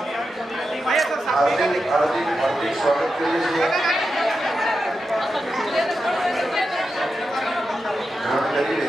हार्दिक हार्दिक हार्दिक स्वागत करिए। ध्यान करिए।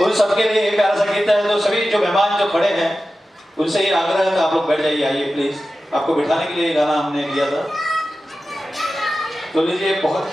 उन सबके लिए एक प्यारा सा गीत है। तो सभी जो मेहमान जो खड़े हैं उनसे ये आग्रह है कि आप लोग बैठ जाइए, आइए प्लीज। आपको बिठाने के लिए गाना हमने लिया था, तो लीजिए। बहुत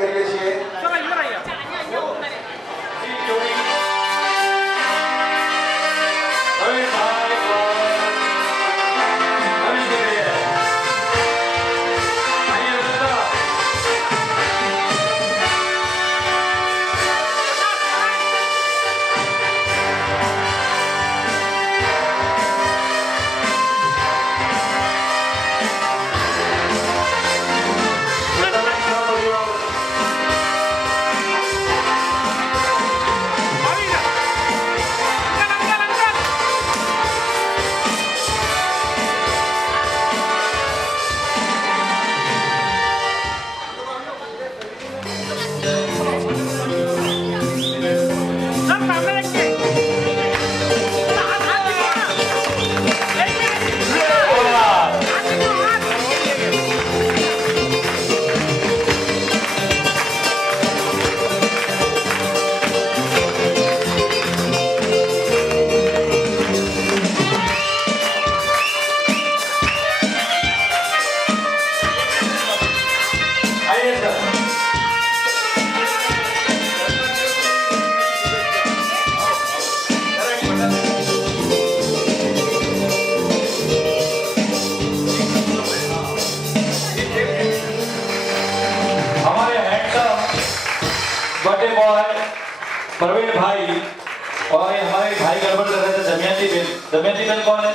કરી લઈએ છીએ बर्थडे बॉय प्रवीण भाई और ये हमारे भाई गड़बड़ कर रहे थे दमयंती बेन। दमयंती बेन कौन है?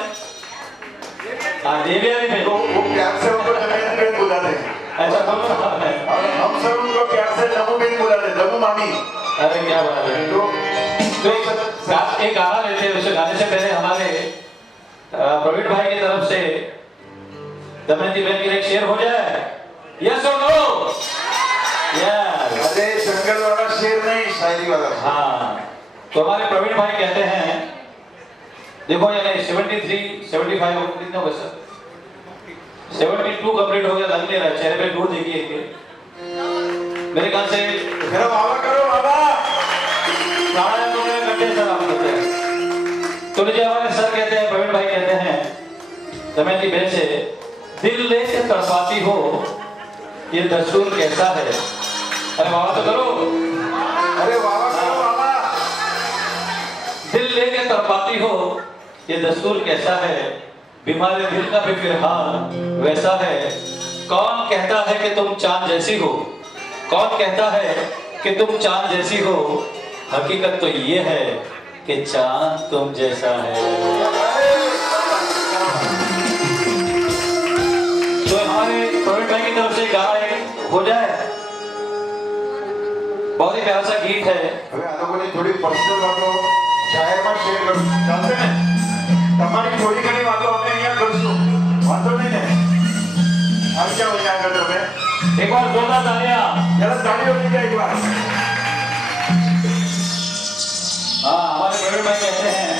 हाँ देवयानी बेन। वो प्यार से उनको दमयंती बेन बुलाते हैं। अच्छा दोनों नाम है और हम सब उनको प्यार से दमू बेन बुलाते हैं, दमू मामी। अरे क्या बात है। तो एक गाना लेते हैं, उसे गाने से पहले हमारे प्रवीण भाई की तरफ से दमयंती बेन के लिए एक शेर हो जाए। यस और नो? अरे जंगल वाला शेर नहीं, शायरी वाला। हाँ तो हमारे प्रवीण भाई कहते हैं, देखो यानी 73 75 कितने हो गए सर? 72 कंप्लीट हो गया, लग नहीं रहा चेहरे पे दूर देखिए मेरे ख्याल से। करो बाबा, करो बाबा। प्राणायाम तो मेरे करते हैं सर, आप करते हैं तो लीजिए हमारे सर कहते हैं, प्रवीण भाई कहते हैं दमयंती बेन से, दिल लेके तड़पाती हो ये दस्तूर कैसा है। अरे बाबा तो करो। अरे बाबा करो बाबा। दिल लेके तड़पाती हो ये दस्तूर कैसा है, बीमारी दिल का भी फिर हाल वैसा है। कौन कहता है कि तुम चांद जैसी हो, कौन कहता है कि तुम चांद जैसी हो, हकीकत तो ये है कि चांद तुम जैसा है। तो हमारे प्रवीण भाई की तरफ से गाना हो जाए, बहुत ही प्यारा सा गीत है। હવે આ લોકોની થોડી પર્સનલ વાતો જાહેરમાં શેર કરું ચાલશે ને? તમારી થોડી ઘણી વાતો અમે અહીંયા કરશું, વાંધો નહીં ને? આવી જાઓ અહીંયા આગળ તમે। एक बार जोरदार तालियां। जरा तालियों की एक बार। हाँ हमारे प्रवीण भाई कहते हैं,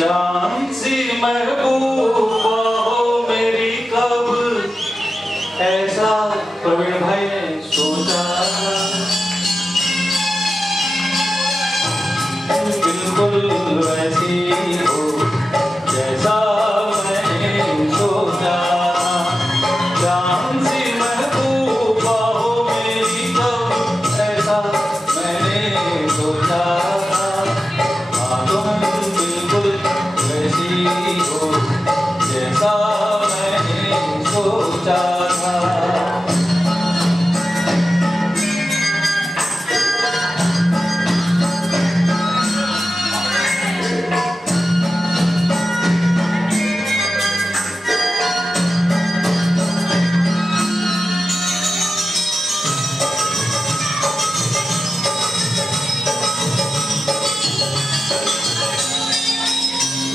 चांद सी महबूबा हो मेरी कब ऐसा प्रवीण भाई ने सोचा, बिल्कुल वैसी हो जैसा मैंने सोचा। चांद सी महबूबा हो मेरी कब ऐसा मैंने सोचा, वैसी हो जैसा मैंने सोचा था।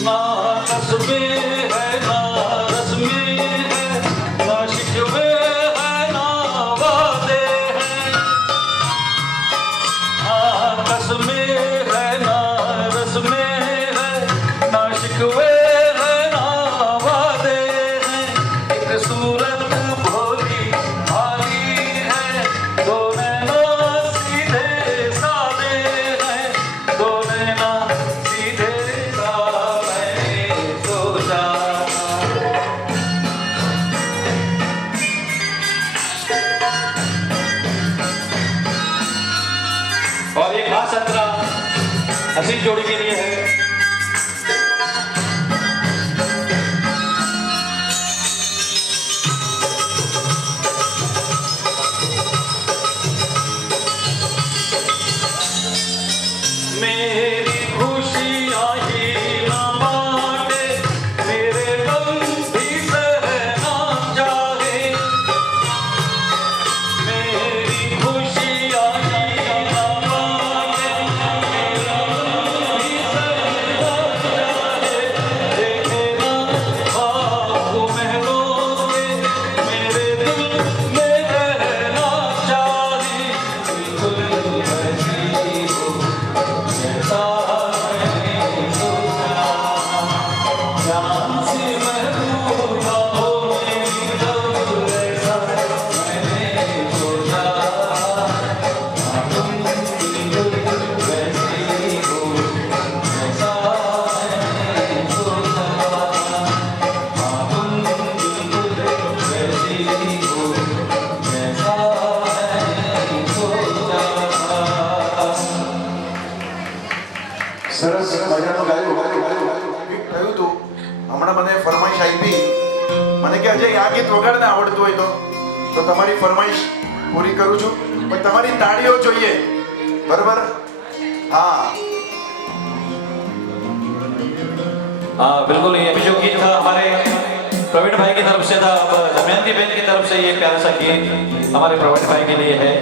ना कस्बे है ना रस्मे है, ना शिकवे है ना वादे हैं। ना कस्बे है ना रस्मे है, ना शिकवे है ना वादे हैं। एक सूरत भोली भाली है, दो नैना सीधे सादे हैं, दो नैना सीधे सादे। हसीन जोड़ी के लिए है। मेरी खुशियाँ ही ना बांटे, मेरे गम भी सहना चाहे। मेरी खुशियाँ ही ना बांटे, मेरा गम भी सहना चाहे। देखे ना ख्वाब महलों के, मेरे दिल में रहना चाहे। बिल्कुल वैसी हो जैसा मैंने सोचा, जान से महबूब ना हो मेरी तब ऐसा मैंने सोचा। तुम बिल्कुल वैसी हो जैसा मैंने सोचा। तुम बिल्कुल वैसी हो जैसा मैंने सोचा। સરસ મજાનું ગાયું કહ્યું તું હમણાં મને ફરમાઈશ આપી મને કે અજય આ ગીત વગાડને આવડતું હોય તો તમારી ફરમાઈશ પૂરી કરું છું પણ તમારી તાળીઓ જોઈએ બરાબર હા हाँ बिल्कुल, ये अभी जो गीत था हमारे प्रवीण भाई की तरफ से था। अब दमयंती बहन की तरफ से ये प्यारा सा गीत हमारे प्रवीण भाई के लिए है।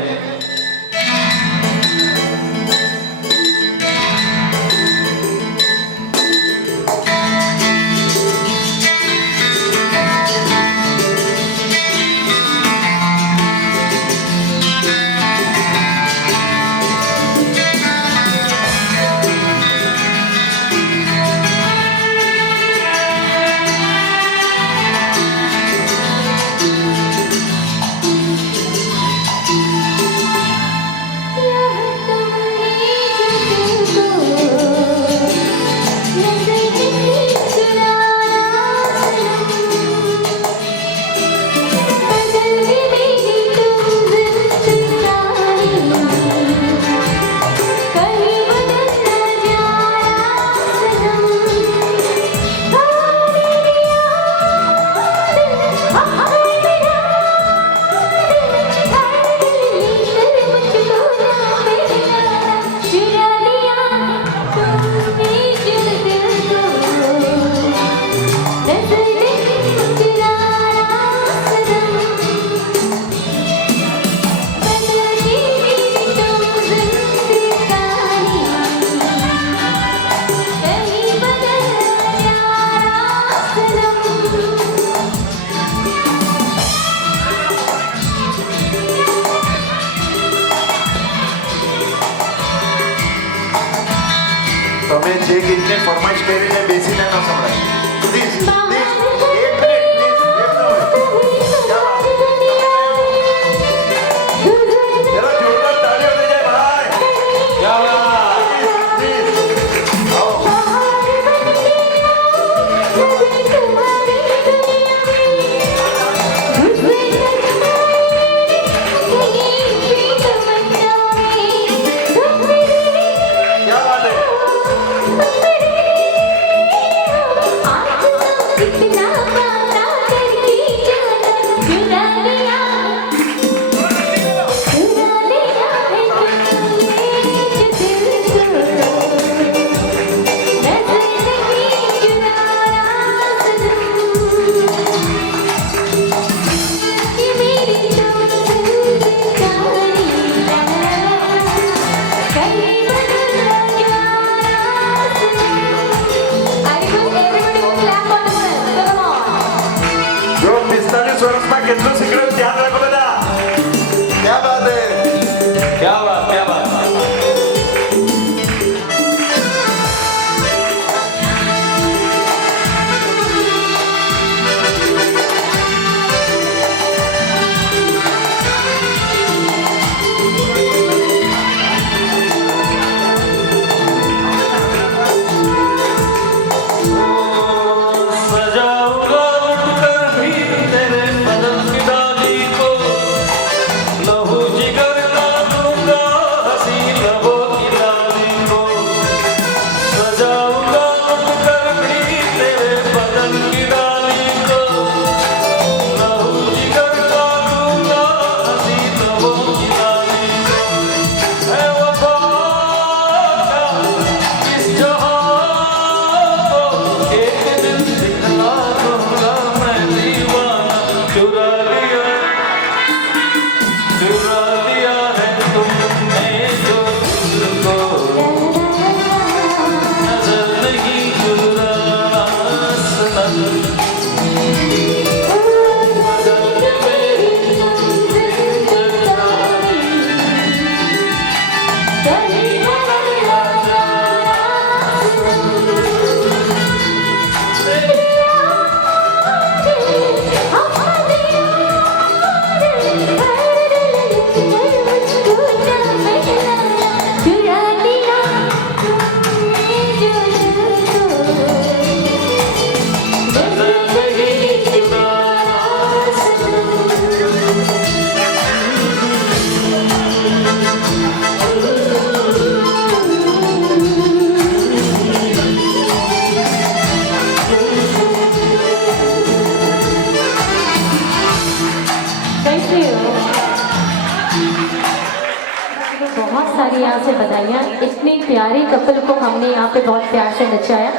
से बधाइयाँ। इतने प्यारे कपल को हमने यहाँ पे बहुत प्यार से नचाया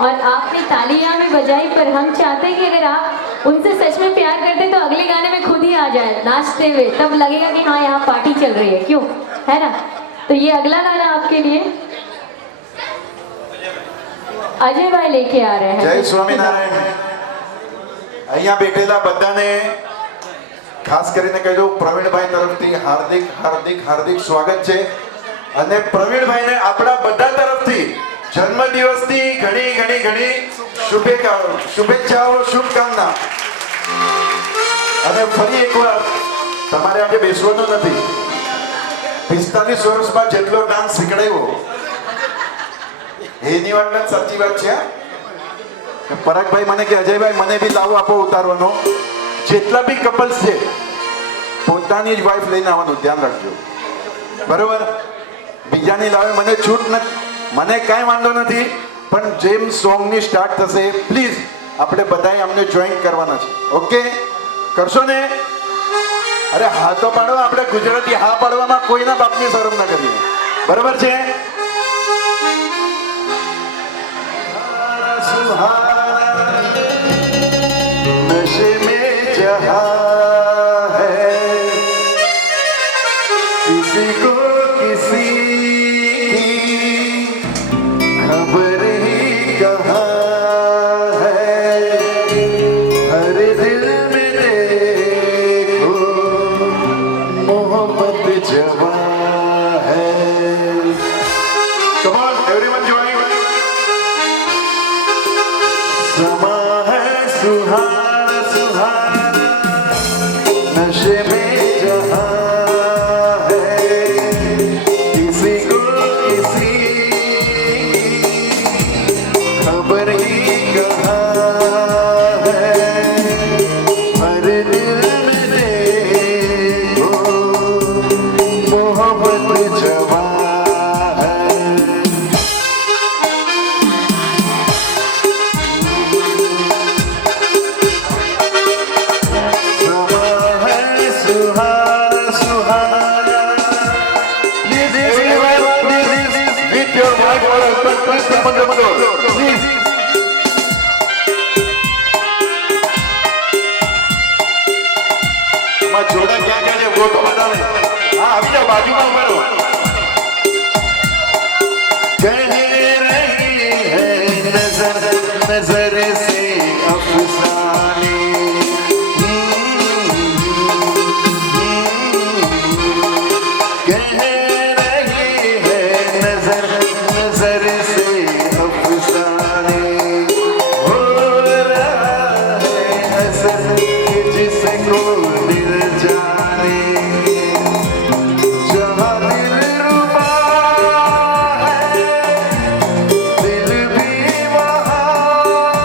और आपने तालियां भी बजाई, पर हम चाहते हैं कि अगर आप उनसे सच में प्यार करते तो अगले गाने में खुद ही आ जाए नाचते हुए, तब लगेगा कि हाँ यहाँ पार्टी चल रही है, क्यों, है ना। तो ये अगला गाना आपके लिए अजय भाई लेके आ रहे हैं। જય સ્વામિનારાયણ। અહીંયા બેઠેલા બધાને ખાસ કરીને કહી દઉં, પ્રવીણભાઈ તરફથી હાર્દિક હાર્દિક હાર્દિક સ્વાગત છે અને પ્રવીણભાઈને આપણા બધા તરફથી જન્મદિવસની ઘણી ઘણી ઘણી શુભેચ્છાઓ, શુભકામના। અને ફરી એકવાર તમારે આજે બેસવાનું નથી, 45 વર્ષમાં જેટલો ડાન્સ શીખડાયો એની વાત સાચી વાત છે। પરાગભાઈ મને કે અજયભાઈ મને બી લાવો આપો ઉતારવાનો, જેટલા બી કપલ્સ છે પોતાની જ વાઈફ લઈને આવવાનું, ધ્યાન રાખજો, બરોબર। બીજાની લાવે મને છૂટ નથી, મને કાંઈ વાંધો નથી, પણ જેમ સોંગની સ્ટાર્ટ થશે પ્લીઝ આપણે બધાએ અમને જોઈન કરવાના છે, ઓકે? કરશો ને? અરે હા તો પાડો, આપણે ગુજરાતી હા પાડવામાં કોઈના બાપની શરમ ના કરીએ, બરોબર છે? नशे में जहां है, किसी को किसी की खबर ही कहाँ है, हर दिल में देखो मोहब्बत जवां है। Come on, everyone join. समा है सुहाना सुहाना, नशे में जहां है, किसी को किसी खबर ही कहाँ है, हर दिल में देखो मोहब्बत जवां है। जोड़ा क्या कहने वो तो बता रहे। हाँ अभी तो बाजू में उभरो। कह रही है नजर नजर से अफसाने, कह रही है नजर नजर से अफसाने, हो रहा है असर जिसको दिल जाने, जहाँ दिलरुबा है दिल भी वहाँ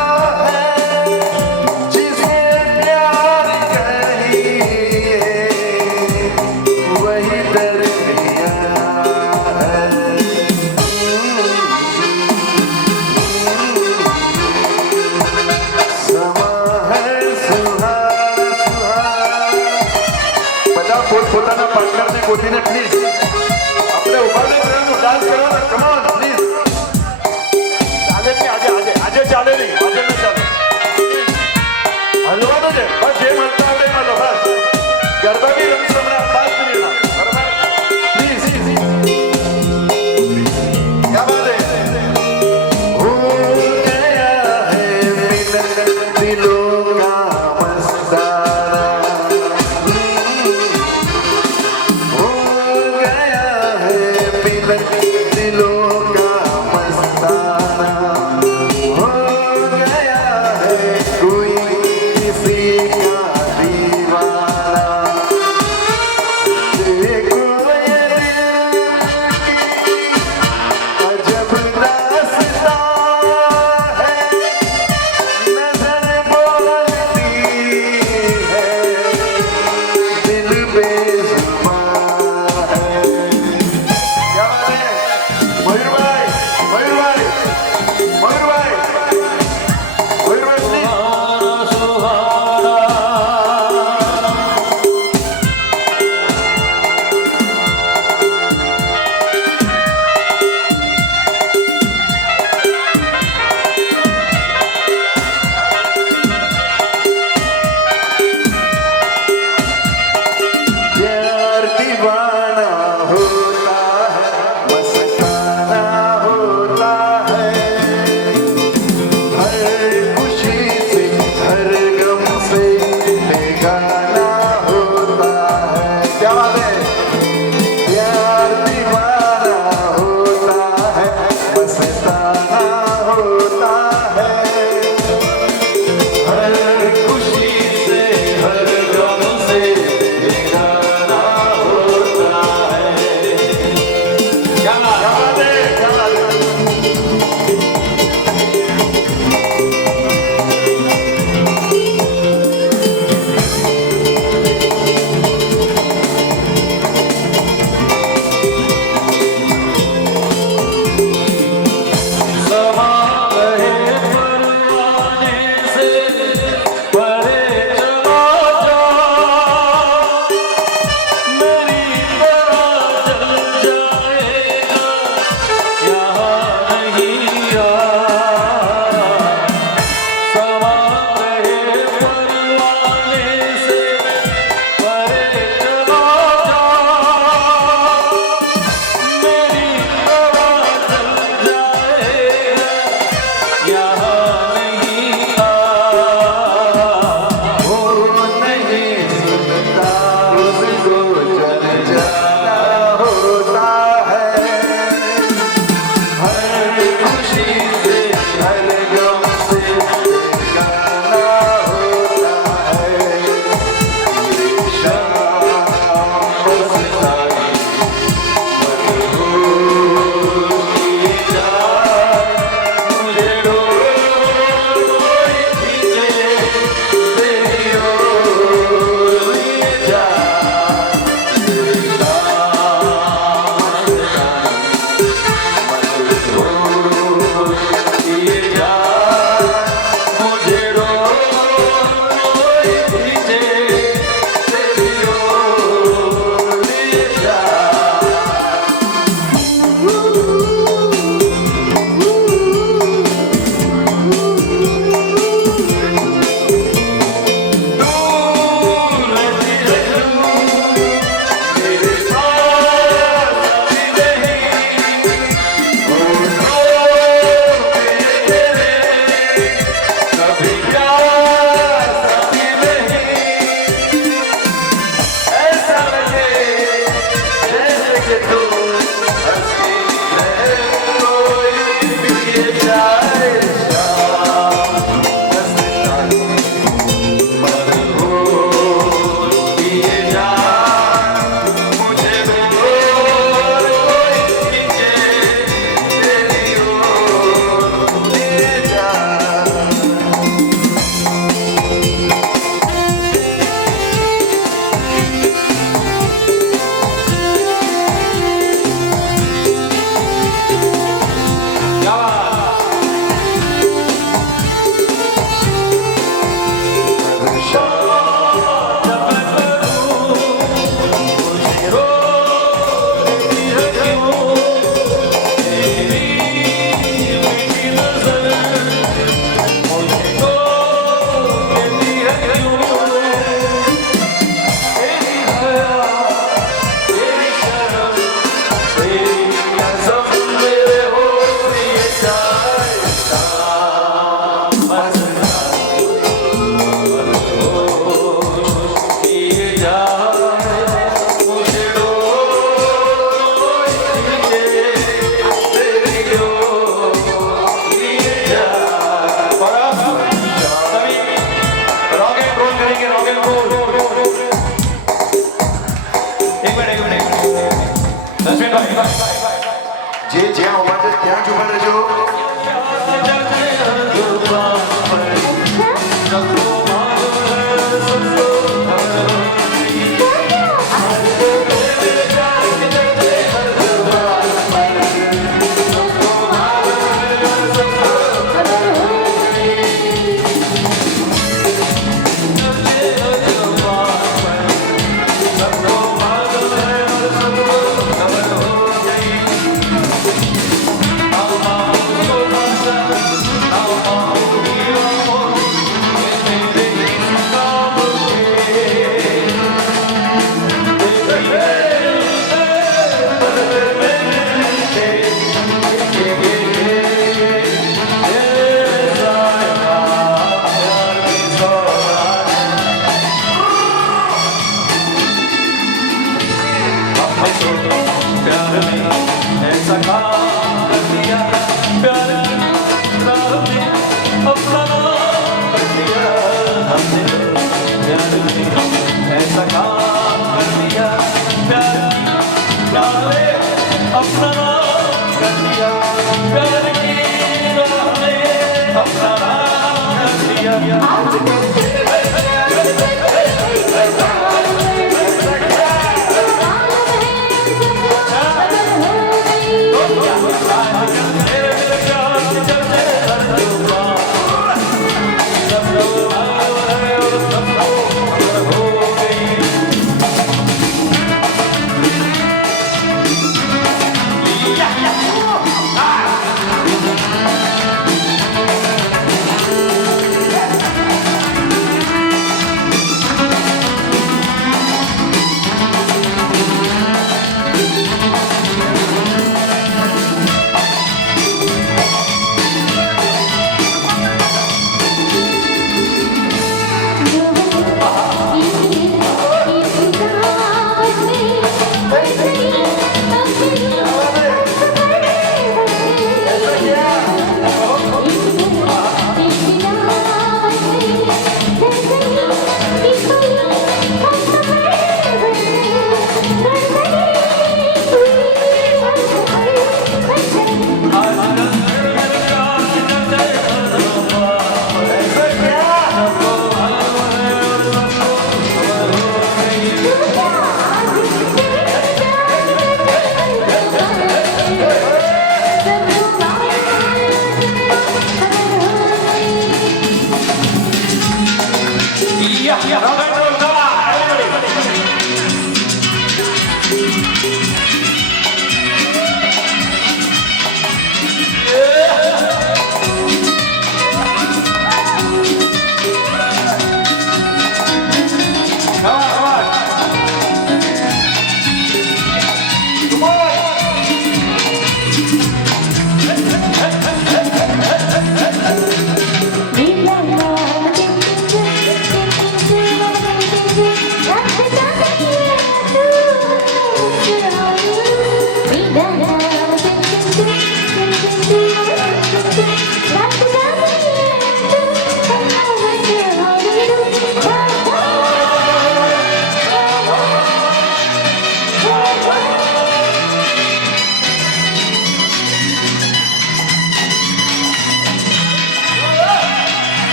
જે જ્યાં ઊભા છે ત્યાં જ ઊભા રહેજો.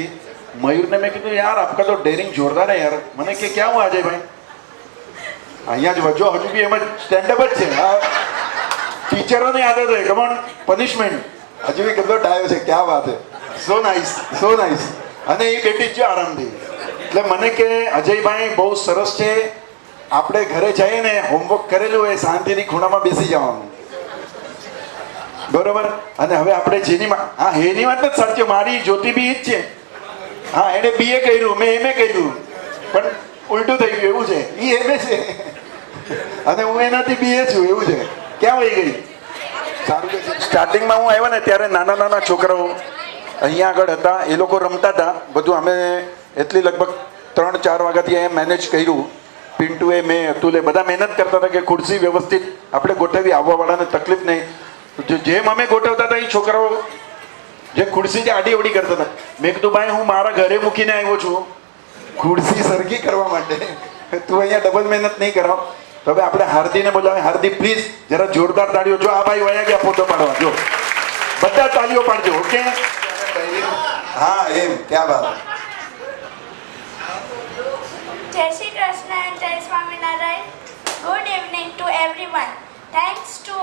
थी। मयूर ने मैं कहा यार आपका तो डेरिंग जोरदार है यार। मैंने कि क्या हुआ अजय भाई? અહીંયા જ વજો હજુ બી એમ જ સ્ટેન્ડઅપ જ છે હા ટીચરોની આદત હોય કમોન પનિશમેન્ટ હજુ બી કેટલો ડાયો છે ક્યાં વાત છે સો નાઇસ અને એ બેટી જ આરામથી એટલે મને કે અજયભાઈ બહુ સરસ છે આપણે ઘરે જઈએ ને હોમવર્ક કરેલું હોય શાંતિથી ખૂણામાં બેસી જવાનું બરોબર અને હવે આપણે જેની હા એની વાત જ સાચી મારી જ્યોતિ બી જ છે હા એણે બીએ કર્યું મેં એમએ કર્યું પણ ઉલટું થઈ ગયું એવું છે એ એમએ છે અને હું એનાથી બીએ છું એવું છે ક્યાં વહી ગઈ સારું કે સ્ટાર્ટિંગમાં હું આવ્યો ને ત્યારે નાના નાના છોકરાઓ અહીંયા આગળ હતા એ લોકો રમતા હતા બધું અમે એટલી લગભગ 3-4 વાગ્યાથી અહીંયા મેનેજ કર્યું પિન્ટુએ મેં અતુલે બધા મહેનત કરતા હતા કે ખુરશી વ્યવસ્થિત આપણે ગોઠવી આવવાવાળાને તકલીફ નહીં જેમ અમે ગોઠવતા હતા એ છોકરાઓ જે ખુરશી જે આડી અવડી કરતા હતા મેં કીધું ભાઈ હું મારા ઘરે મૂકીને આવ્યો છું ખુરશી સરખી કરવા માટે તું અહીંયા ડબલ મહેનત નહીં કરાવ તો હવે આપણે હાર્દીને બોલાવે હાર્દી પ્લીઝ જરા જોરદાર તાળીઓ જો આ ભાઈ વયા ગયા ફોટો પાડવા જો બધા તાળીઓ પાડજો ઓકે હા એમ ક્યાં વાત Jai Shri Krishna and Jai Swaminarayan. Good evening to everyone. Thanks to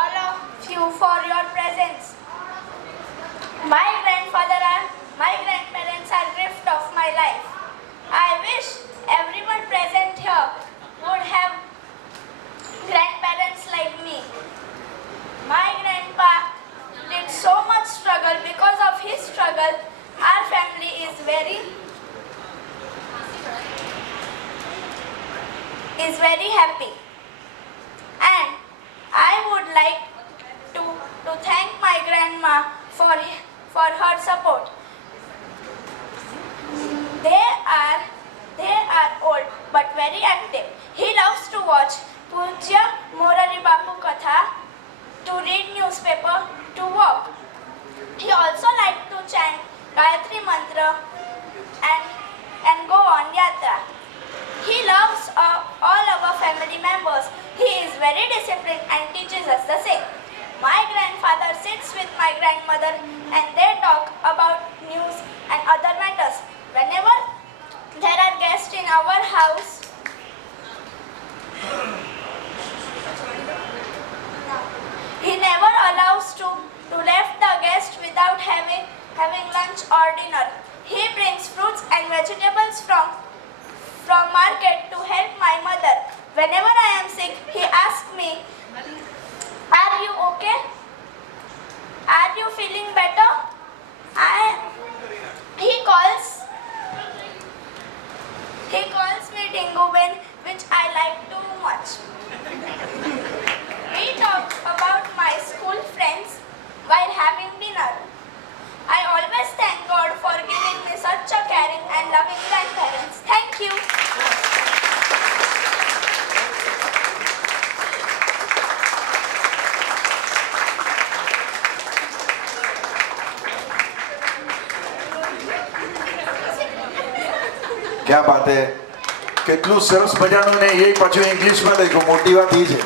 all of you for your presence. My grandparents are gift of my life. I wish everyone present here would have grandparents like me. My grandpa did so much struggle. Because of his struggle, our family is very happy. And I would like to thank my grandma for her support. They are old but very active. He loves to watch Pujya Morari Bapu Katha, to read newspaper, to walk. He also likes to chant Gayatri Mantra and go on yatra. He loves all our family members. He is very disciplined and teaches us the same. My grandfather sits with my grandmother and they talk about news and other matters. Whenever there are guests in our house, he never allows to leave the guest without having lunch or dinner. He brings fruits and vegetables from market to help my mother. Whenever I am sick, he asks me, "Are you okay? Are you feeling better?" He calls me Dinguben, which I like too much. We talk about my school friends while having dinner. I always thank God for giving me such a caring and loving grandparents. Thank you. क्या बात है કેટલું સરસ મજાનું ને એ પાછું ઇંગ્લિશમાં લખ્યું મોટી વાત એ છે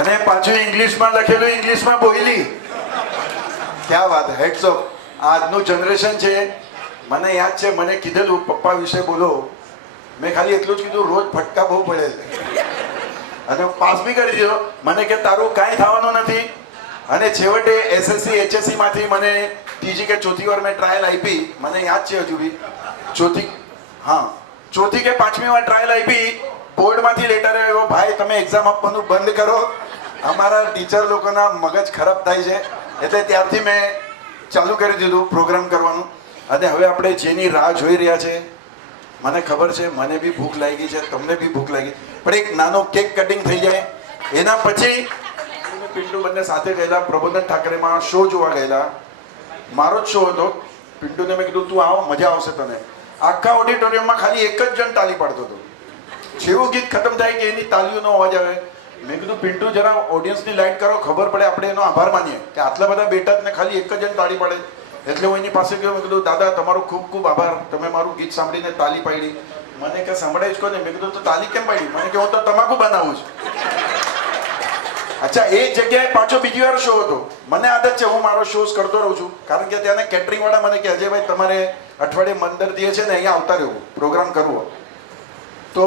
અને પાછું ઇંગ્લિશમાં લખેલું ઇંગ્લિશમાં બોલી ક્યાં વાત હેડ્સ ઓફ આજનું જનરેશન છે મને યાદ છે મને કીધેલું પપ્પા વિશે બોલો મેં ખાલી એટલું જ કીધું રોજ ફટકા બહુ પડે છે અને પાસ બી કરી દીધો મને કે તારું કાંઈ થવાનું નથી અને છેવટે એસએસસી એચએસસીમાંથી મને ત્રીજી કે ચોથી વાર મેં ટ્રાયલ આપી મને યાદ છે હજુ બી ચોથી કે પાંચમી વાર ટ્રાયલ આપી બોર્ડમાંથી લેટર આવ્યો ભાઈ તમે એક્ઝામ આપવાનું બંધ કરો અમારા ટીચર લોકોના મગજ ખરાબ થાય છે એટલે ત્યારથી મેં ચાલુ કરી દીધું પ્રોગ્રામ કરવાનું અને હવે આપણે જેની રાહ જોઈ રહ્યા છે મને ખબર છે મને બી ભૂખ લાગી છે તમને બી ભૂખ લાગી પણ એક નાનો કેક કટિંગ થઈ જાય એના પછી પિન્ટુ બંને સાથે ગયેલા પ્રબોધન ઠાકરેમાં શો જોવા ગયેલા મારો જ શો હતો પિન્ટુને મેં કીધું તું આવો મજા આવશે તને આખા ઓડિટોરિયમમાં ખાલી એક જ જણ તાલી પાડતો હતો જેવું ગીત ખતમ થાય કે એની તાલીઓનો અવાજ આવે મેં કીધું પિન્ટુ જરા ઓડિયન્સની લાઇટ કરો ખબર પડે આપણે એનો આભાર માનીએ કે આટલા બધા બેઠા ને ખાલી એક જ જણ તાળી પાડે એટલે હું એની પાસે ગયો મેં કીધું દાદા તમારો ખૂબ ખૂબ આભાર તમે મારું ગીત સાંભળીને તાલી પાડી મને કે સાંભળાય જ કોને મેં કીધું તો તાલી કેમ પાડી મને કે હું તો તમાકુ બનાવું છું અચ્છા એ જગ્યાએ પાછો બીજી વાર શો હતો. મને આદત છે હું મારો શોઝ કરતો રહું છું કારણ કે ત્યાંના કેટરિંગ વાળા મને કહે અજયભાઈ તમારે અઠવાડિયે 15 દિવસ છે ને અહીંયા આવતા રહેવું પ્રોગ્રામ કરવો. તો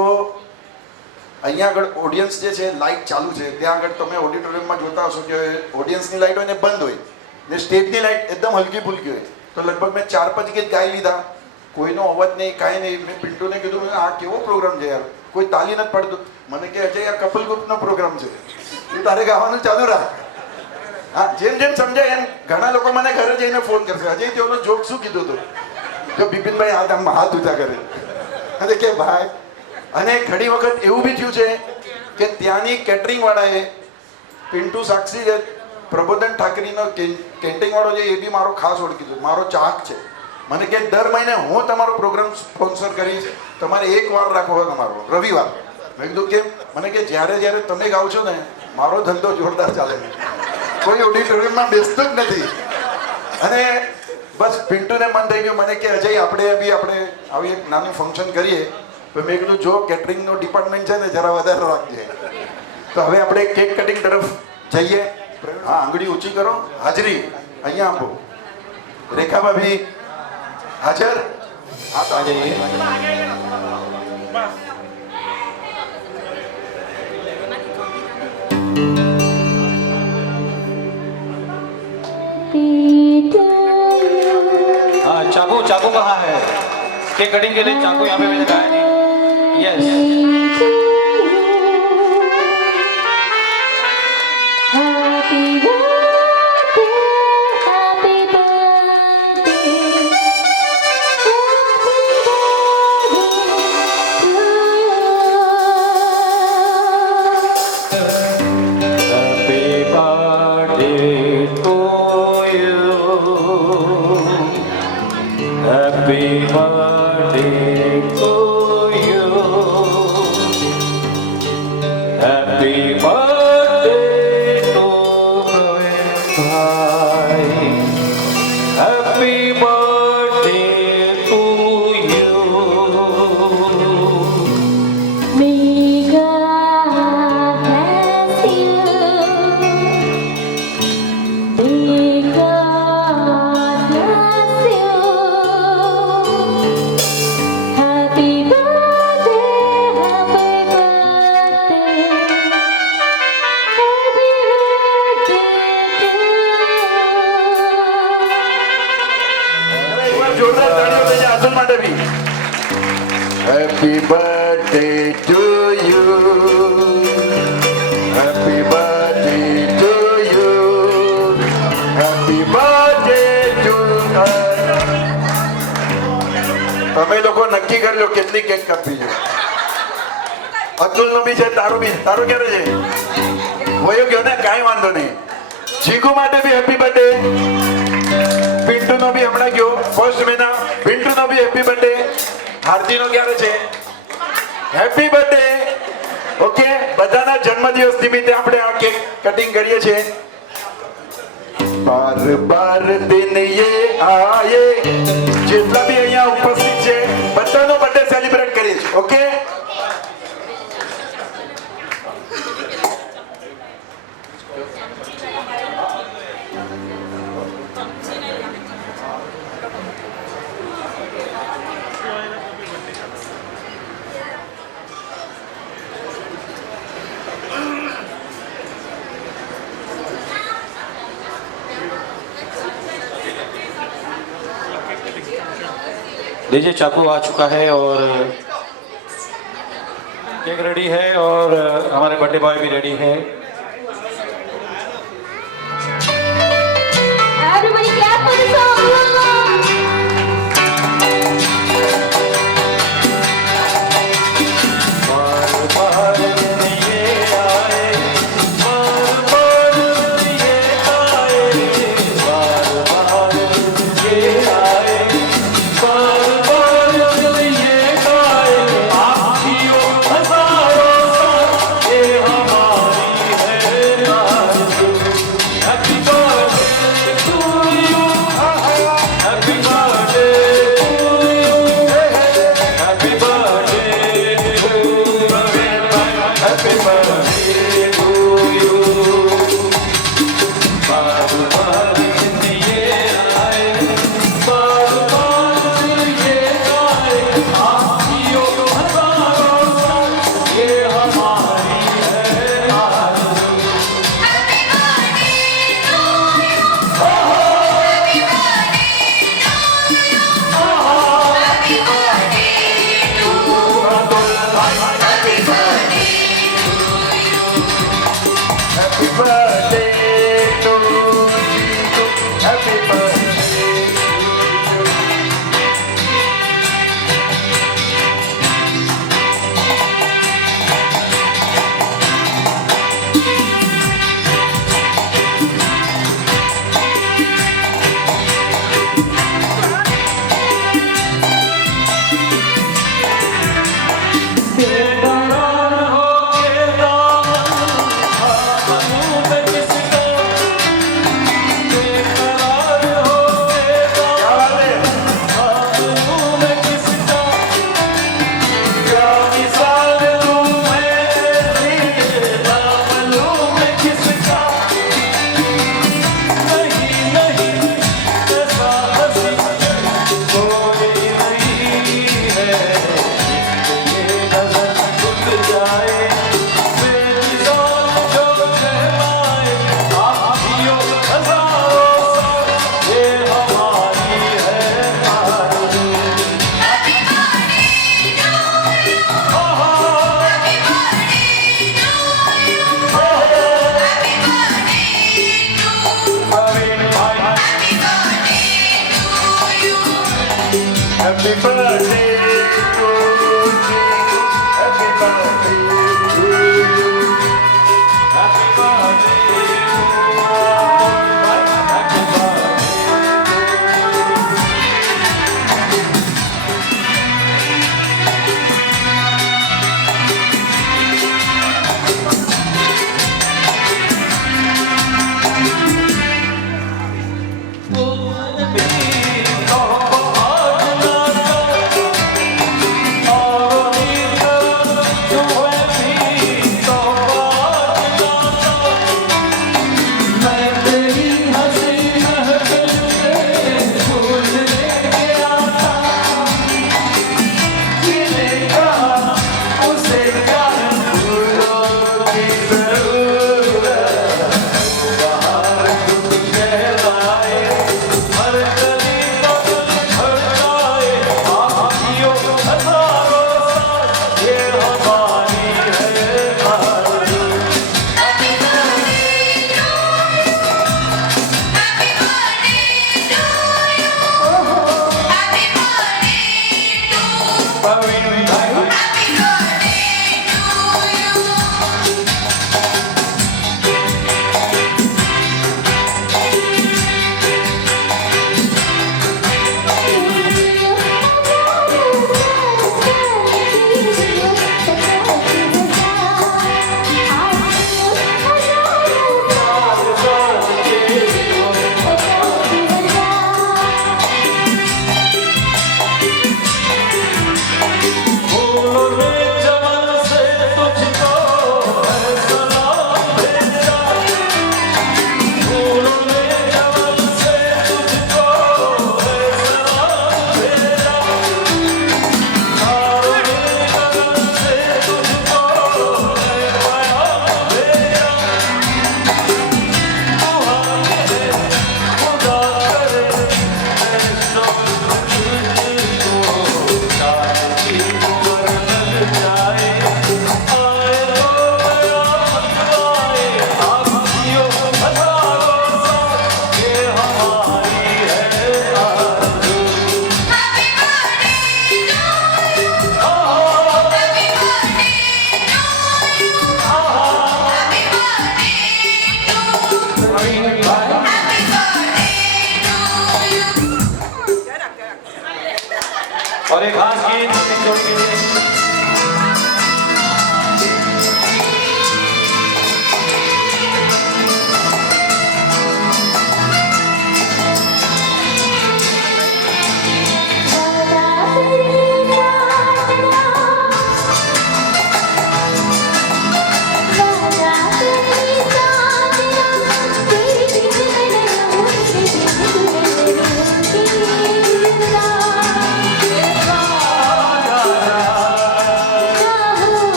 અહીંયા આગળ ઓડિયન્સ જે છે લાઇટ ચાલુ છે ત્યાં આગળ તમે ઓડિટોરિયમમાં જોતા હશો કે ઓડિયન્સની લાઇટ હોય ને બંધ હોય ને સ્ટેજની લાઇટ એકદમ હલકી ફુલકી હોય. તો લગભગ મેં 4-5 ગીત ગાઈ લીધા, કોઈનો અવાજ નહીં કાંઈ નહીં. મેં પિન્ટુને કીધું આ કેવો પ્રોગ્રામ છે યાર, કોઈ તાલી નથી પાડતું. મને કે અજય આ કપલ ગ્રુપનો પ્રોગ્રામ છે, તું તારે ગાવાનું ચાલુ રાખ. હા જેમ જેમ સમજાય એમ ઘણા લોકો મને ઘરે જઈને ફોન કરશે અજય તેઓનો જોક શું કીધું હતું. જો બિપિનભાઈ હાથ ઊંચા કરે અને કે ભાઈ. અને ઘણી વખત એવું બી થયું છે કે ત્યાંની કેટરિંગ વાળાએ પિન્ટુ સાક્ષી છે પ્રબોધન ઠાકરીનો કેન્ટિંગ વાળો છે એ બી મારો ખાસ ઓળખીતો, મારો ચાહક છે. મને કે દર મહિને હું તમારો પ્રોગ્રામ સ્પોન્સર કરીશ, તમારે એક વાર રાખવો તમારો રવિવાર. મેં કીધું કેમ? મને કે જ્યારે જ્યારે તમે ગાઓ છો ને મારો ધંધો જોરદાર ચાલે છે, કોઈ ઓડિટોરિયમમાં બેસતું જ નથી. અને બસ પિન્ટુને મન થઈ ગયું, મને કે અજય આપણે આવી એક નાનું ફંક્શન કરીએ. તો મેં કીધું જો કેટરિંગનો ડિપાર્ટમેન્ટ છે ને જરા વધારે રાખજે. તો હવે આપણે કેક કટિંગ તરફ જઈએ. હા આંગળી ઊંચી કરો, હાજરી અહીંયા આપો. રેખા ભાભી હાજર? आ जाइए. हाँ चाकू कहाँ है? केक कटिंग के लिए चाकू यहाँ पे मैंने लगाया नहीं. Yes. Happy birthday, happy birthday, Happy birthday to you. Happy birthday to you. Happy birthday to Bhai. Happy birthday to you. may God bless you, may God bless you. Happy birthday, happy birthday, happy birthday to you. એકવાર જોરદાર તાળીઓ થઈને અતુલ માટે બી. Happy birthday to you, happy birthday to you, happy birthday to. તમે લોકો નક્કી કરી લો કેટલી કેક કાપવી છે. અતુલનો બી છે, તારો ક્યારે છે? વયો ગયો ને, કાંઈ વાંધો નહીં. ચીકુ માટે બી હેપી બર્થડે. પિન્ટુનો બી હમણાં ગયો ફર્સ્ટ મહિના. પિન્ટુનો બી હેપી બર્થડે. હાર્દીનો ક્યારે છે? Happy birthday. ઓકે, બધાના જન્મદિવસ નિમિત્તે આપણે આ કેક કટિંગ કરીએ છીએ. બાર બાર દિન યે આયે, જેટલા બી અહીંયા ઉપસ્થિત છે બધાનો બર્થડે સેલિબ્રેટ કરીએ છીએ. ઓકે, लीजिए चाकू आ चुका है और केक रेडी है और हमारे बर्थडे बॉय भी रेडी है. Everybody clap for the song. हमारी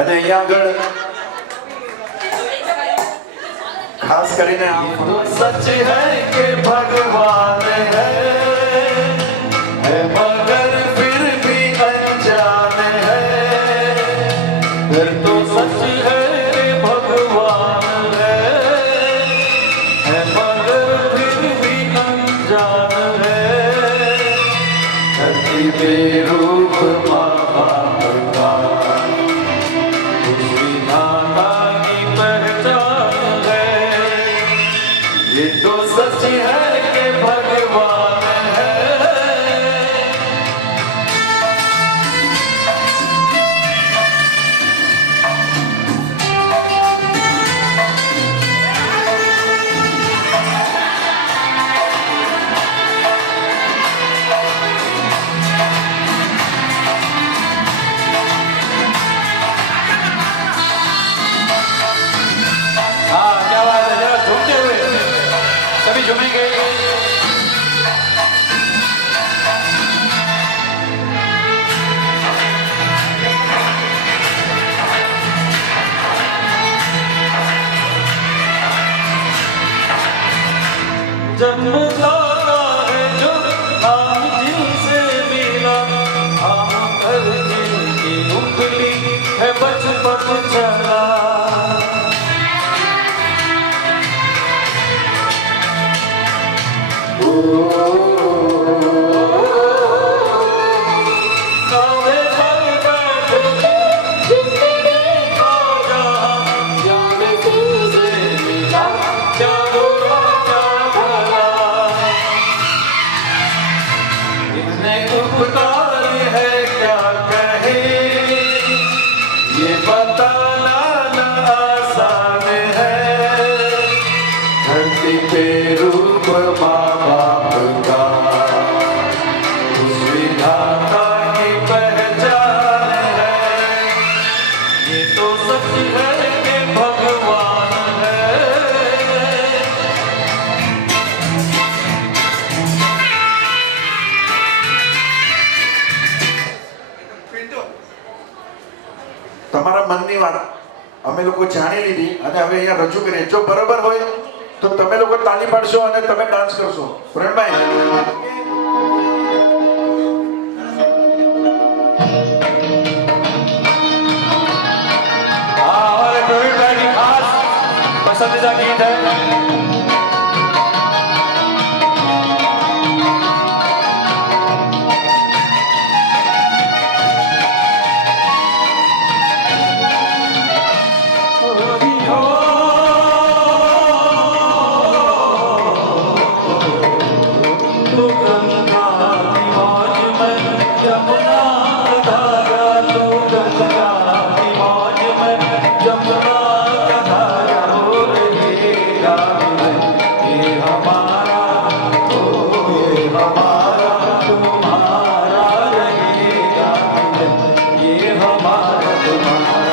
અને અહીંયા આગળ ખાસ કરીને सच है कि भगवान है मगर फिर भी अनजान है फिर तो सच है कि भगवान है मगर फिर भी अनजान है धरती पे रूप माँ बाप का उसकी नाना की पहचान है ये तो सच है कि भगवान है हाँ क्या बात है जरा झूमते हुए सभी झूमेंगे जन्मदाता है जो नाम जिनसे मिला हम कर जिनकी उंगली है बचपन चला कांधे पर बैठे जिंदगी खो जहाँ याद तुझसे मिला क्या बुरा क्या भला इतने उपकार है क्या कहे ये बताना ना आसान है धरती पे रूप माँ बाप का उस विधाता की पहचान है ये तो सच है कि भगवान है તમારા મનની વાત અમે લોકો જાણી લીધી અને હવે અહીંયા રજૂ કરીએ. જો બરાબર હોય તો તમે લોકો તાલી પાડશો અને તમે ડાન્સ કરશો. પ્રવીણભાઈ हाँ हमारे प्रवीण भाई की खास पसंदीदा गीत है तू गंगा की मौज में जमुना का धारा तू गंगा की मौज में जमुना का धारा हो रहेगा ये हमारा तुम्हारा रहेगा ये हमारा तुम्हारा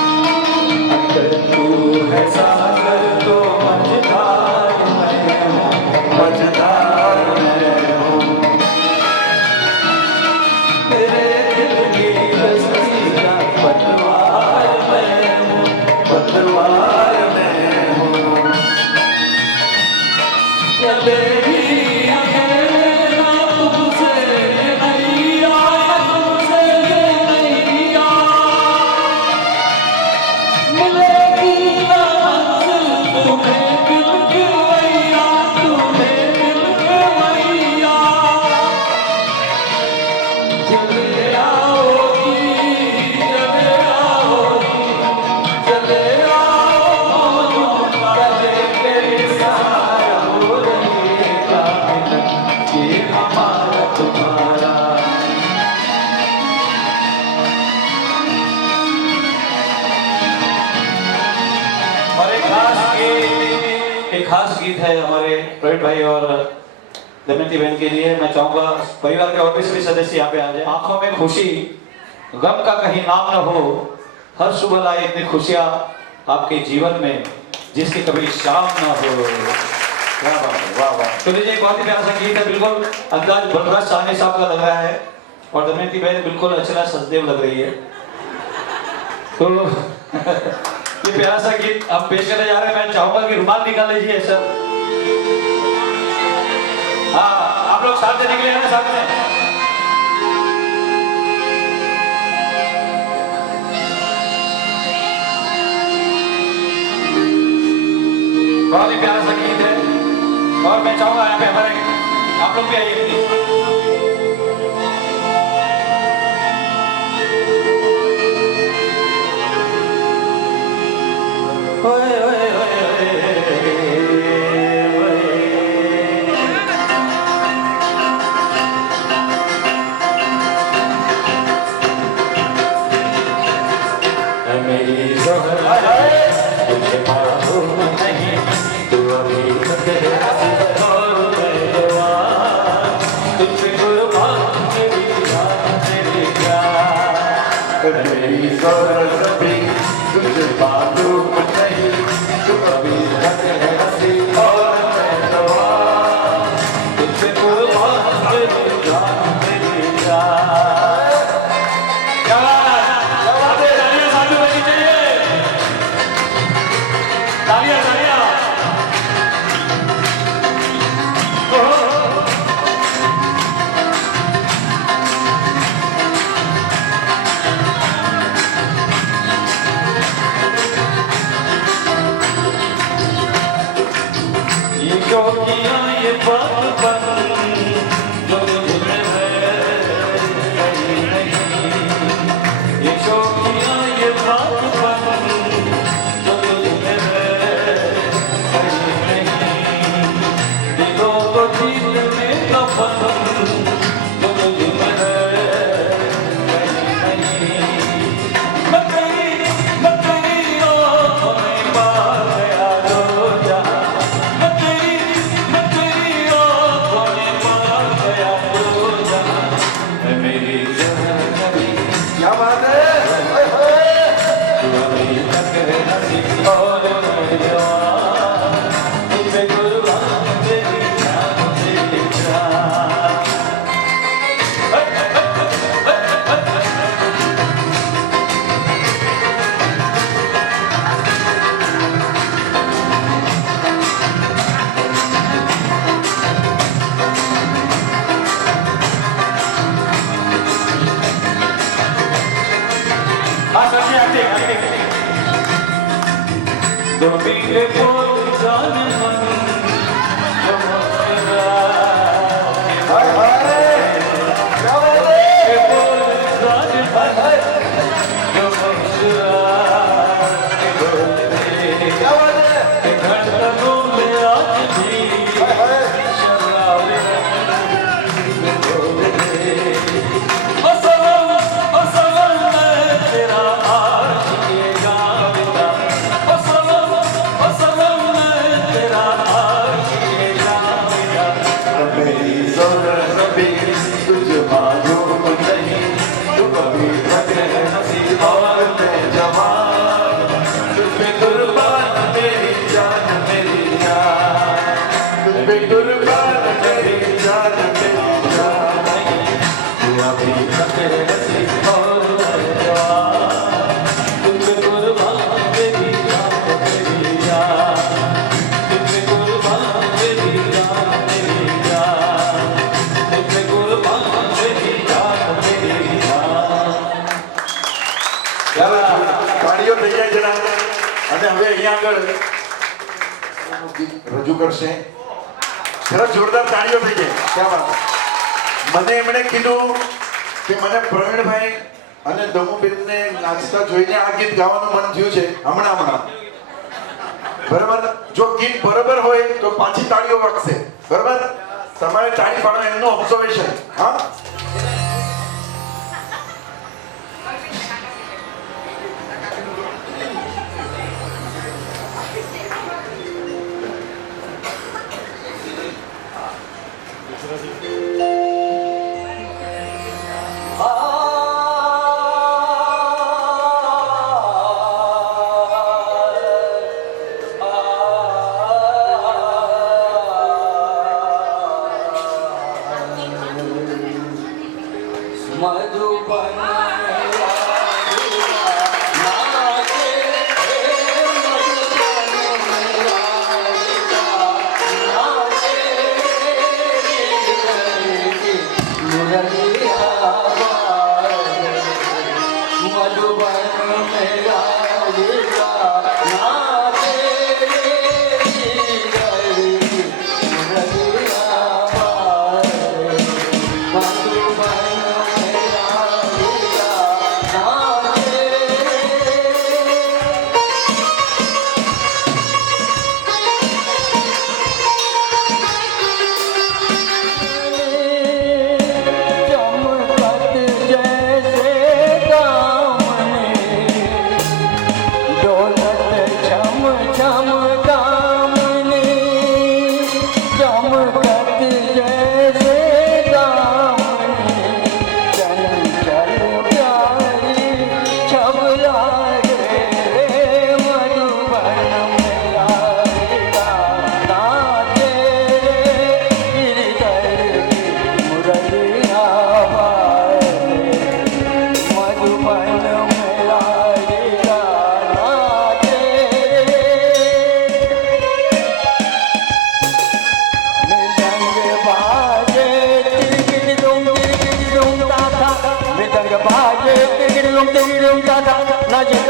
अगर तू है सागर तो मझधार मैं हूँ मझधार मैं हूँ तेरे दिल की बस्ती का पतवार मैं हूँ पतवार मैं हूँ चलेगी अकेला तुझसे नहीं आया तुझसे नहीं आ मिलेगी ना मंजिल तुम्हें दिल की मैया तुम्हें दिल की मैया चले आओगी चले आओगी चले आओ कले तेरे सहारा हो रहेगा ये हमारा तुम्हारा और एक खास गीत है हमारे प्रवीण भाई और दमयंती बहन के लिए. मैं चाहूंगा परिवार के और भी सभी सदस्य यहाँ पे आ जाए. आंखों में खुशी गम का कहीं नाम न हो हर सुबह लाए इतनी खुशियाँ आपके जीवन में जिसकी कभी शाम ना हो। क्या बात है, वाह वाह। तो लीजिए, बहुत ही प्यारा संगीत है, बिल्कुल अंदाज बलराज साहनी साहब का लग रहा है और दमयंती बहन बिल्कुल अर्चना सचदेव लग रही है। तो ये प्यारा सा गीत आप पेश करने जा रहे हैं। मैं चाहूंगा कि रुमाल निकाल लीजिए सर। हाँ, आप लोग साथ में निकले हैं ना, साथ में। बहुत ही प्यारा सा गीत है और मैं चाहूंगा यहाँ पे हमारे आप लोग भी आइए प्लीज। ओए ओए मेरी तुझे मालूम नहीं, तू अभी तुझे कुर्बान मेरी जान मेरी जान। मेरी ज़रूरत तुझे मालूम नहीं, तू अभी तक है हंसी और मैं जवान। तुझे कुर्बान मेरी जान मेरी जान। क्या बात है, तालियां साथ में बजनी चाहिए, तालियां तालियां। ये जो किया ये बात जो तुझे है कहीं नहीं। ये जो किया ये बात जो तुझे है कहीं नहीं। दिलों को जीतने का फन जो तुझे है कहीं नहीं। मैं तेरी आँखों में पा गया जो जहाँ। क्या बात है, पीले बोल जान मन जो हाय हाय, क्या बात है, बोल जान मन जो क्या बात है, धड़कनों में आज भी हाय हाय, तेरा आशिक़ गाता। तेरा आशिक़ गाता। मेरी ज़रूरत तुझे मालूम नहीं, तू कभी तक है हंसी और मैं जवान। तुझ पे कुर्बान मेरी जान मेरी जान, तुझ पे कुर्बान मेरी जान मेरी जान। तू अभी तक है हंसी और मैं जवान। तुझ पे कुर्बान मेरी जान मेरी जान। तुझ पे कुर्बान मेरी जान मेरी जान। तुझ पे कुर्बान मेरी जान मेरी जान। તાળીઓ થઈ જાય જરા. અને હવે અહીંયા આગળ રજૂ કરશે. જરા જોરદાર તાળીઓ થઈ જાય. क्या बात है. મને એમણે કીધું કે મને પ્રવીણભાઈ અને દમુબેનને નાચતા જોઈને આ ગીત ગાવાનું મન થયું છે હમણાં. બરાબર, જો ગીત બરાબર હોય તો પાછી તાળીઓ વાગશે. બરાબર, તમારે તાળી પાડો એમનું ઓબ્ઝર્વેશન. હા, मधुबन नाचे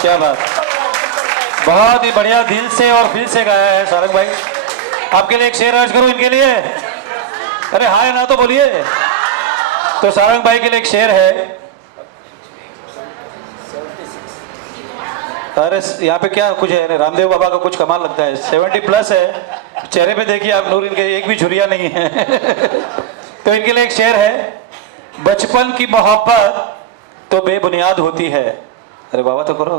क्या बात, बहुत ही बढ़िया, दिल से और फिर से गाया है सारंग भाई। आपके लिए एक शेर अर्ज करूं इनके लिए? अरे हाय ना तो बोलिए। तो सारंग भाई के लिए एक शेर है। अरे यहाँ पे क्या कुछ है, रामदेव बाबा का कुछ कमाल लगता है। 70+ है, चेहरे पे देखिए आप नूर, इनके एक भी झुर्रिया नहीं है। तो इनके लिए एक शेर है। बचपन की मोहब्बत तो बेबुनियाद होती है। अरे बाबा तो करो।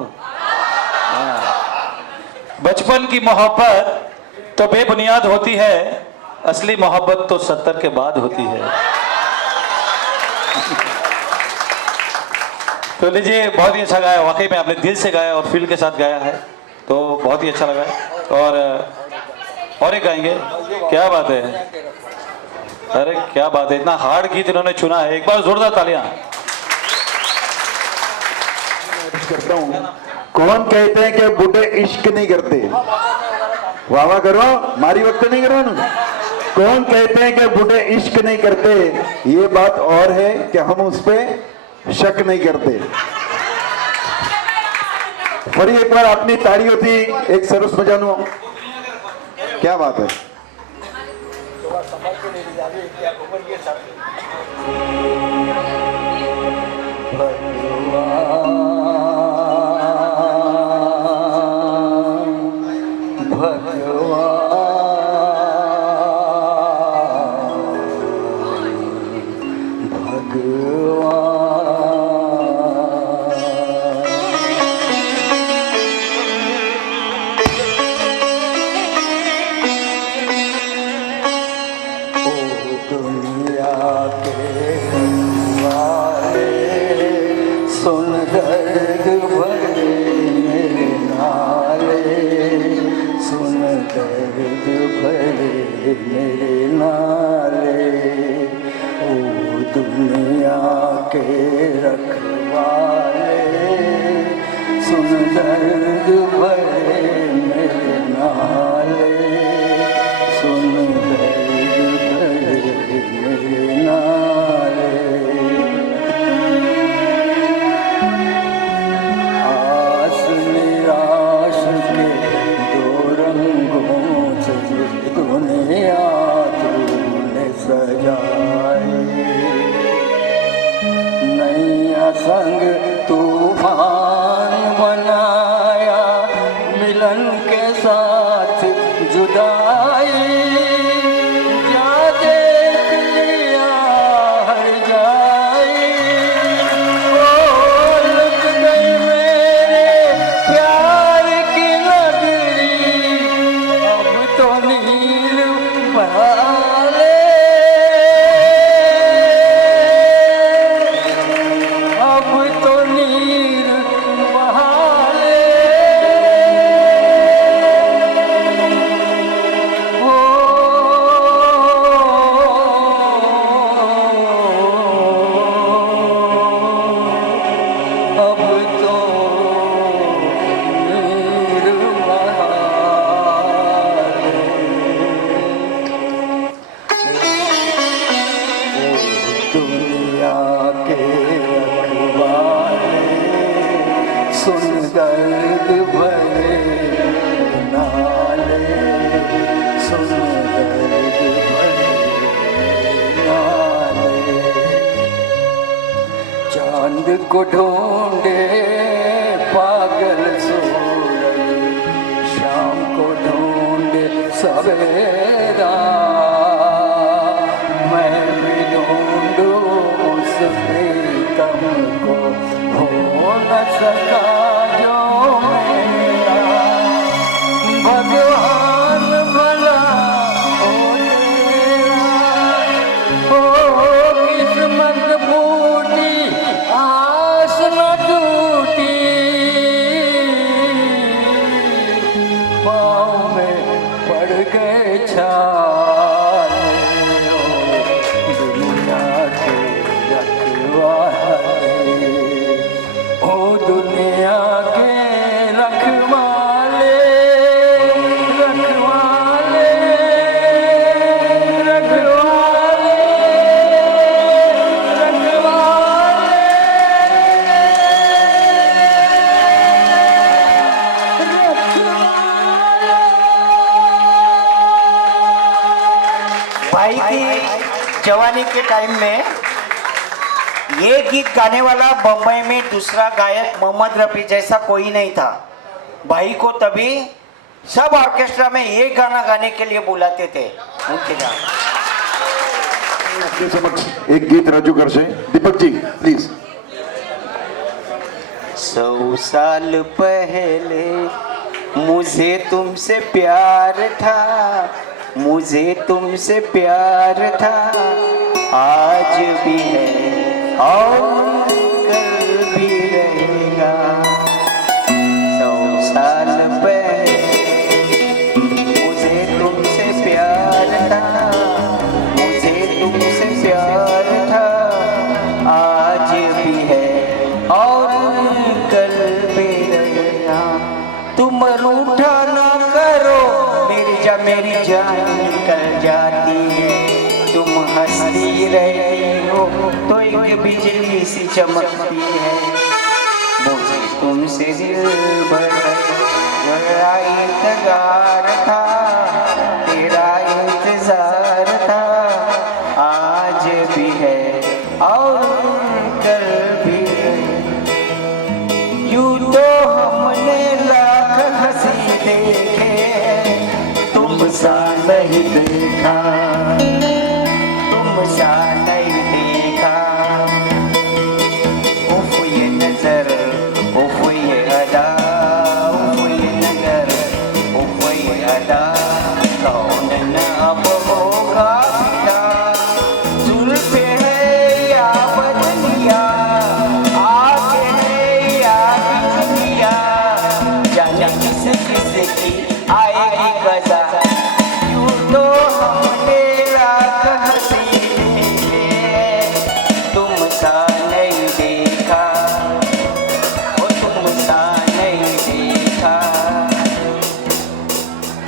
बचपन की मोहब्बत तो बेबुनियाद होती है, असली मोहब्बत तो 70 के बाद होती है। तो लीजिए, बहुत ही अच्छा गाया, वाकई में आपने दिल से गाया और फील के साथ गाया है, तो बहुत ही अच्छा लगा। और एक गाएंगे, क्या बात है, अरे क्या बात है, इतना हार्ड गीत इन्होंने चुना है। एक बार जोरदार तालियां। करता हूँ। कौन कहते हैं कि बूढ़े इश्क नहीं करते? वाह वाह करो, मारी वक्त नहीं करो ना। कौन कहते हैं कि बूढ़े इश्क नहीं करते? ये बात और है कि हम उस पे शक नहीं करते। फरी एक बार अपनी ताड़ियों थी एक सरस मजानो, क्या बात है। मेरे नाले ओ दुनिया संग तूफान बनाया, मिलन के साथ जुदाई जा देख लिया हर जाई। ओ लुट गई मेरे प्यार की नगरी, अब तो नील बहाले, अब तो नील बहाले। हो अब तो नील बहाले। दुनिया के रखवाले सुन दर्द भरे नाले, सुन दर्द भरे नाले। चांद को ढूंढे पागल सूरज, शाम को ढूंढे सवेरा, मैं भी ढूंढूं उस प्रीतम को, हो न सका जो मेरा। भगवान भला हो तेरा, हो किस्मत फूटी आस न टूटी, पाँव में पड़ गए छाले। ओ दुनिया के रखवाले, ओ दुनिया के रखवाले, रखवाले, रखवाले, भाई की जवानी के टाइम में ये गीत गाने वाला बम्बई में दूसरा गायक मोहम्मद रफी जैसा कोई नहीं था। भाई को तभी सब ऑर्केस्ट्रा में ये गाना गाने के लिए बुलाते थे उनके गाने। आपके समक्ष एक गीत रजू कर से दीपक जी प्लीज। 100 साल पहले मुझे तुमसे प्यार था, मुझे तुमसे प्यार था, आज भी है और कल भी रहेगा। 100 साल पहले मुझे तुमसे प्यार था, मुझे तुमसे प्यार था, आज भी है और कल भी रहेगा। तुम रूठा ना करो मेरी जान निकल जाती है, तुम हंसती रहती हो तो एक बिजली सी चमकती है। मुझे तुमसे दिल बड़ा इंतजार था, तेरा इंतजार था, आज भी है और कल भी है। यूं तो हमने लाख हंसी देखे, तुम सा नहीं देखा, तुम सा नहीं देखा। उफ ये नजर, उफ ये अदा, उफ ये नजर, उफ ये अदा, कौन न अब होगा फिदा। जुल्फे है या बदलिया, आंखें है या बिजलिया, जाने किस किस की आएगी कज़ा। यूं तो हमने लाख हंसी देखे, तुम सा नहीं देखा, ओ तुम सा नहीं देखा।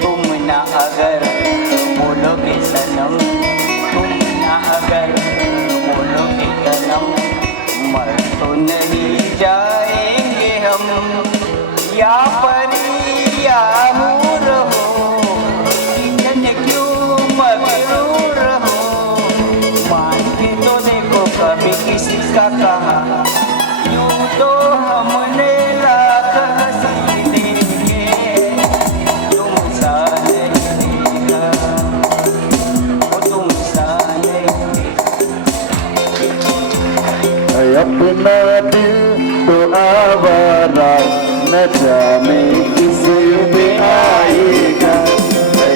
तुम ना अगर बोलोगे सनम, तुम ना अगर बोलोगे कलम, मर तो नहीं जाएंगे हम, या परी या हूर हो, किचन क्यों मगरूर हो। मान के तो देखो कभी किसी का कहा, यूं तो हमने लाख हंसी देखे, तुम सा नहीं देखा, ओ तुम सा नहीं देखा। अपना दिल तो आवारा न जाने किस पे आएगा,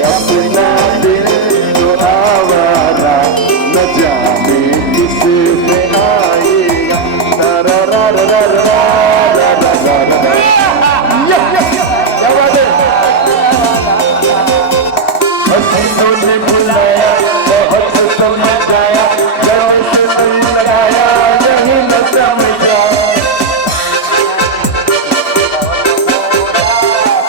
अपना दिल तो आवारा न जाने किस पे आएगा। रा रा रा रा रा रा रा रा रा। क्या बात है? हसीनों ने बुलाया, बहुत समझाया, कैसे दिल लगाया यही न समझा।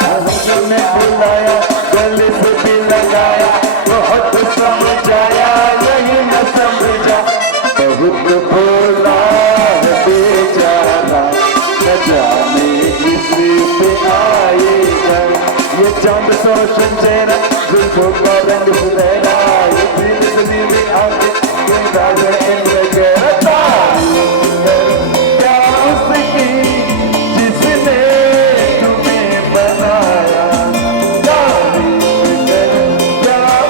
हसीनों ने बुलाया, गले से भी लगाया, बहुत समझाया यही न समझा। बहुत भोला है बेचारा, न जाने किसी पे आएगा। ये चांद रोशन चेहरा, जुल्फों का रंग सुनहरा, ये दिल से दिल आंखें, कोई राज इनमें गहरा। क्या उसकी जिसने तुम्हें बनाया, क्या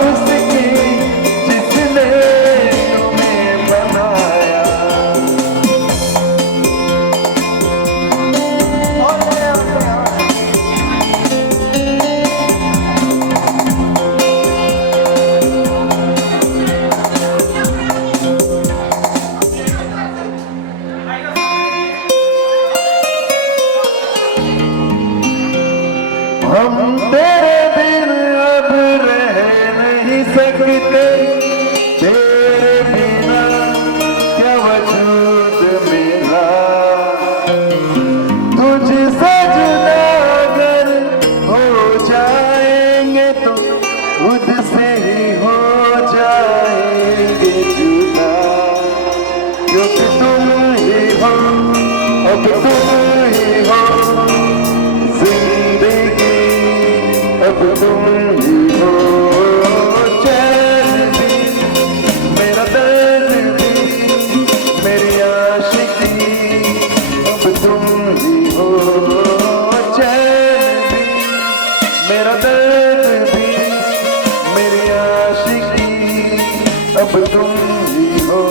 उसकी जिसने तुम्हें बनाया। हम तेरे बिन अब रह नहीं सकते, तेरे बिना क्या वजूद मेरा। तुझसे जुदा अगर हो जाएंगे तो खुद से ही हो जाएंगे जुदा, क्योंकि तुम ही हो, अब तुम ही हो जिंदगी, अब तुम ही हो चैन भी, मेरा दर्द भी, मेरी आशिकी, अब तुम ही हो चैन भी, मेरा दर्द भी, मेरी आशिकी, अब तुम ही हो।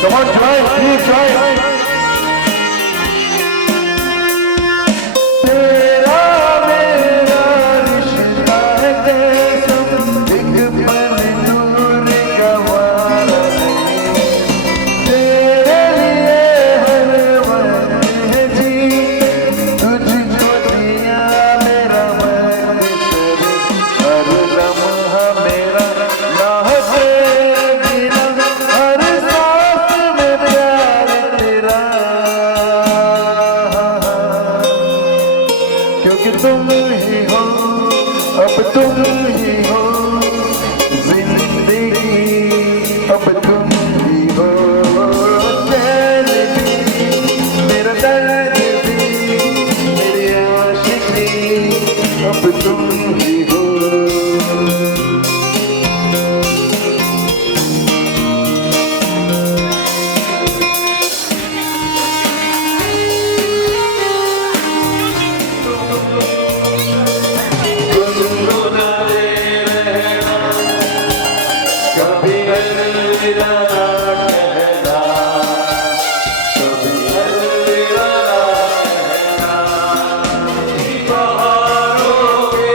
Come on, try, please try. तेरा मेरा रिश्ता है कैसा, एक पल दूर का वाला नहीं। तेरे लिए हर वक्त है जी, तुझको दिया मेरा मन सभी, हर लम्हा मेरा ना हो तेरे बिना, हर सांस में प्यार तेरा। क्योंकि तुम ही हो, अब तुम ही हो जिंदगी, अब तुम ही हो चैन भी, मेरा दर्द भी, मेरी आशिकी, अब तुम ही हो। कभी अलविदा कहना, कभी अलविदा कहना, बहारों के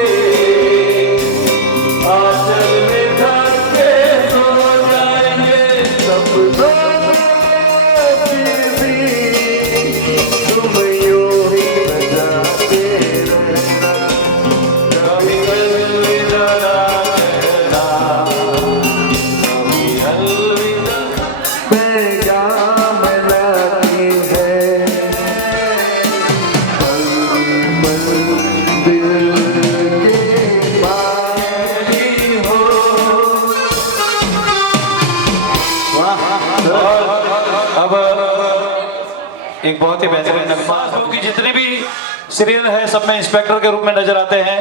एक बहुत ही बेहतरीन अल्फाज की जितने भी सीरियल है सब में इंस्पेक्टर के रूप में नजर आते हैं।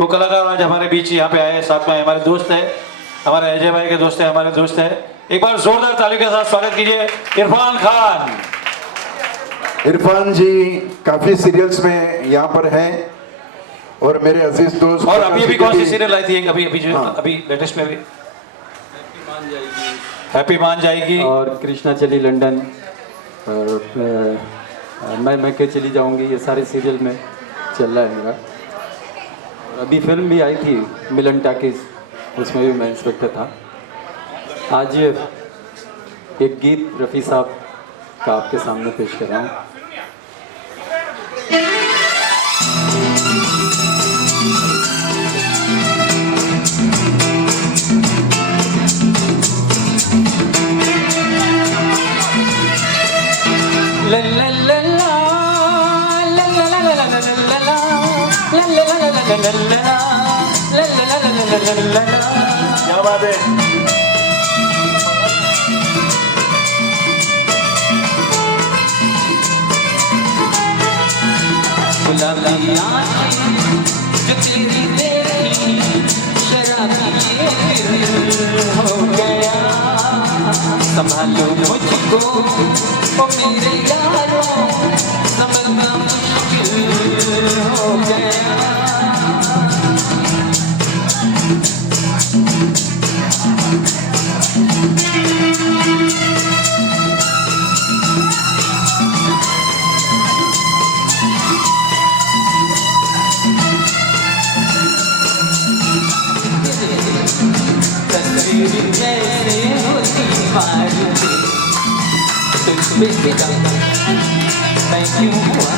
वो कलाकार आज हमारे बीच यहाँ पे आए, साथ में हमारे दोस्त है, हमारे अजय भाई के दोस्त है, हमारे दोस्त है। एक बार जोरदार तालियों के साथ स्वागत कीजिए इरफान खान। इरफान जी काफी सीरियल्स में यहाँ पर हैं और मेरे अजीज दोस्त। और अभी अभी कौन सी सीरियल आई थी एक अभी अभी जो हाँ। अभी लेटेस्ट में भी हैप्पी मान जाएगी और कृष्णा चली लंदन और मैं के चली जाऊंगी, ये सारे सीरियल में चल रहा है मेरा। और अभी फिल्म भी आई थी मिलन टाकिज, उसमें भी मैं इंस्पेक्टर था। आज एक गीत रफ़ी साहब का आपके सामने पेश कर रहा हूँ। क्या बात है। गुलाबी आँखें जो तेरी देखी शराबी ये दिल हो गया। संभालो मुझको ओ मेरे यारों, संभलना मुश्किल हो गया। तस्वीर जैसे होती मारती तुझ पे मैं क्यों हुआ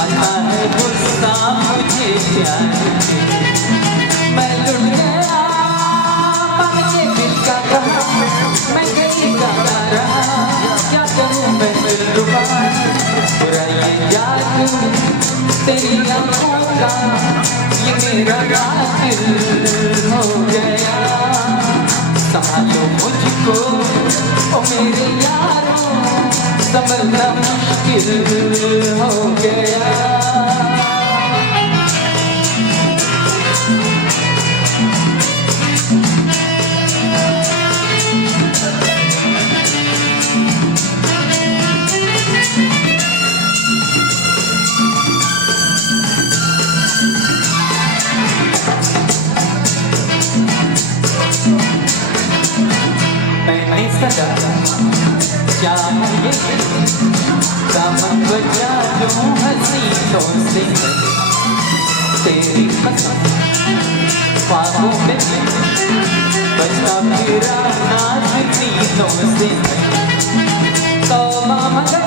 आता है गुस्सा मुझे प्यार से। मैं लुट गया मुझे दिल का कहा, मैं गई का रहा क्या करूँ मैं दिलरुबा। बुराई जादू तेरी आँखों का ये मेरा कातिल हो गया। संभालो मुझको ओ मेरे यारों, संभलना मुश्किल हो गया। मैंने सदा चाहिए दामन बजा लूं हसीनों से, तेरी कसम ख्वाबों में बचा मेरा नाज़नीनों से। तो मगर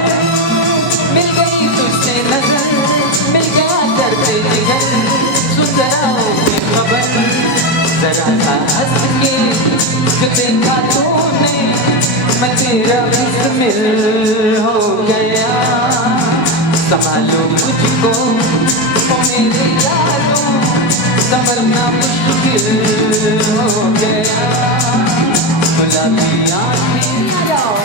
मिल गई तुझसे नजर, मिल गया करते जिगर, सुन जरा खबर जरा सा हंस के जो देखा तूने, मैं तेरा बिस्मिल हो गया। संभालो मुझको ओ मेरे यारों, संभलना मुश्किल हो गया। गुलाबी आँखें जाओ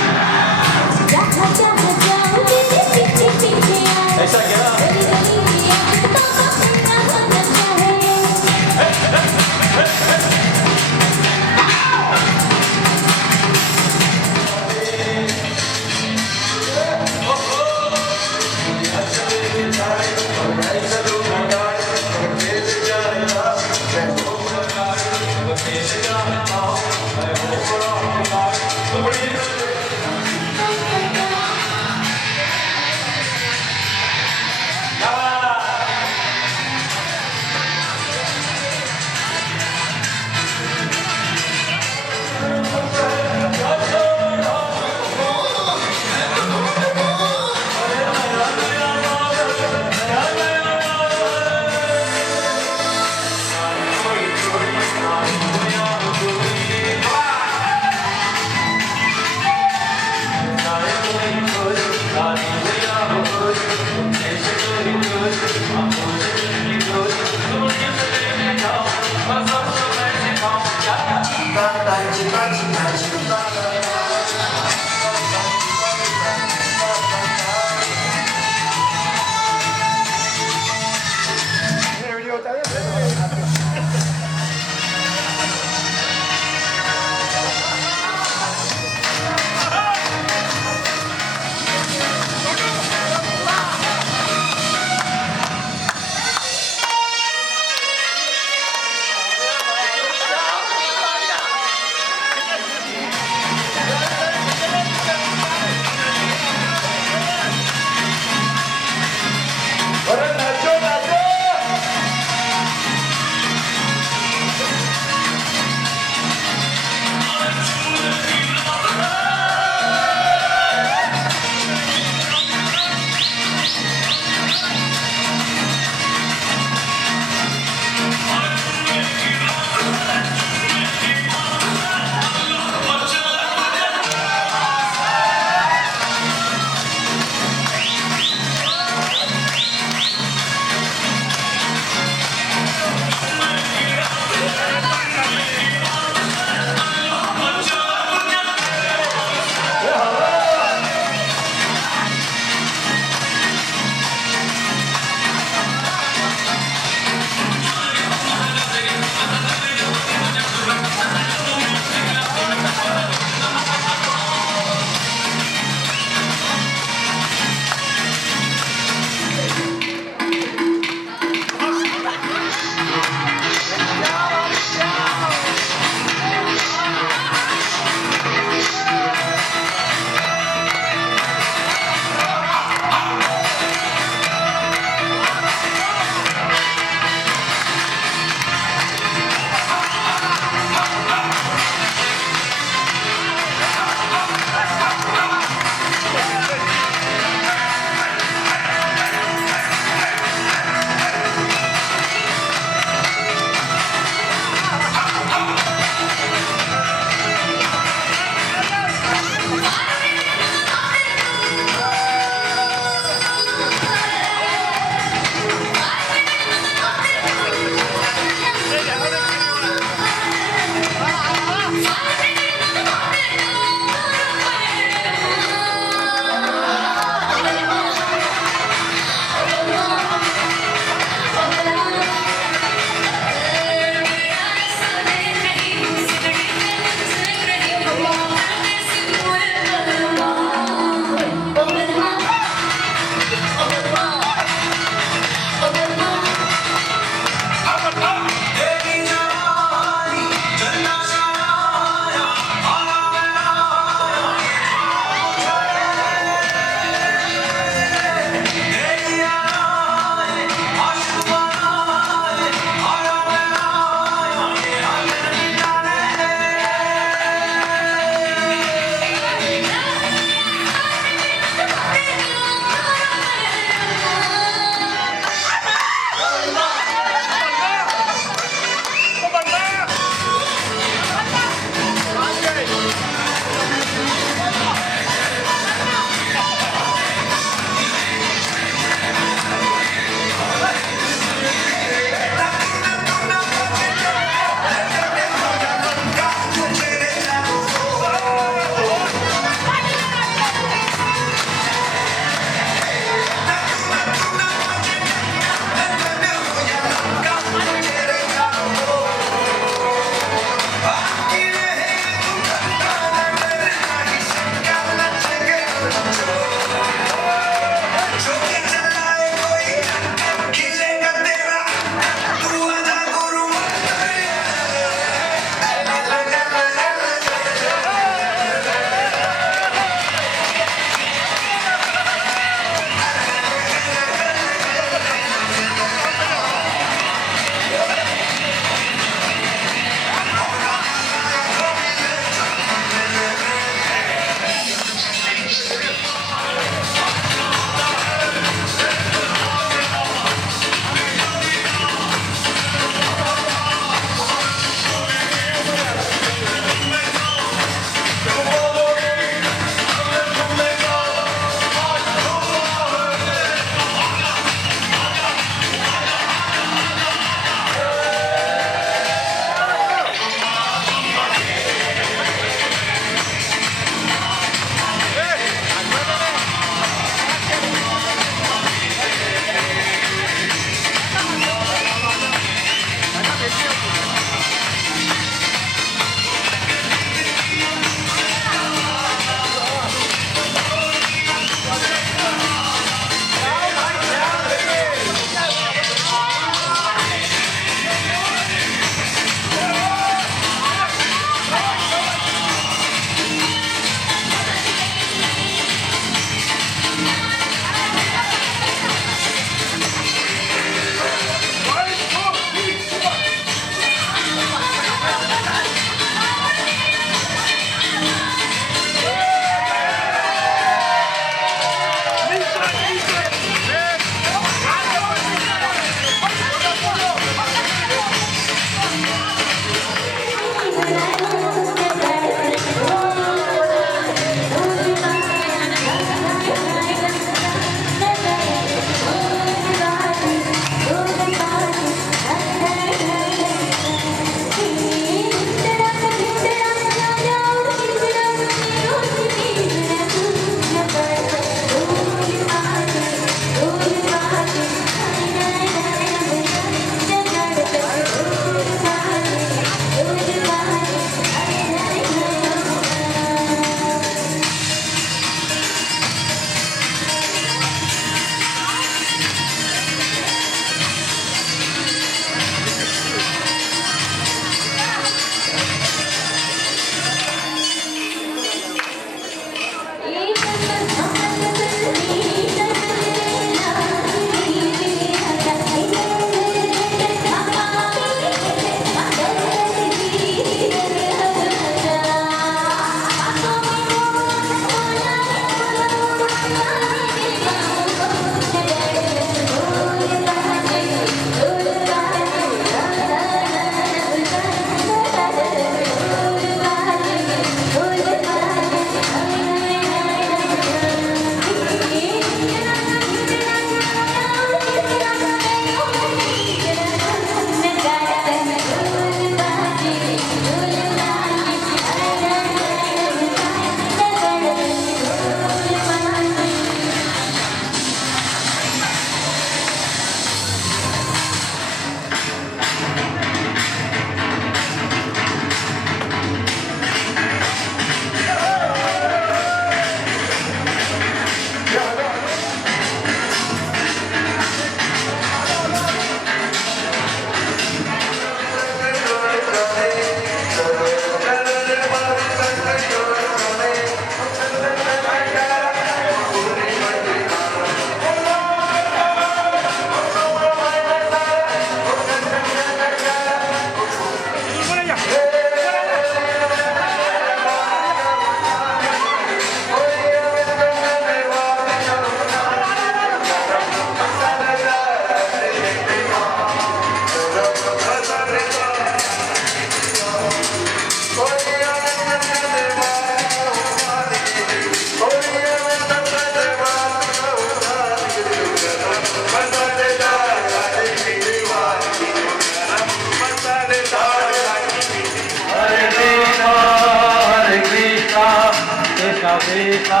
कृष्णा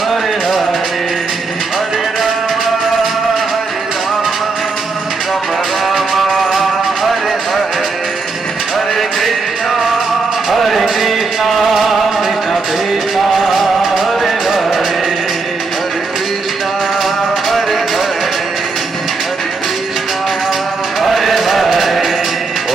हरे हरे हरे राम राम राम हरे हरे हरे कृष्णा कृष्णा कृष्णा हरे हरे हरे कृष्णा हरे हरे हरे कृष्णा हरे हरे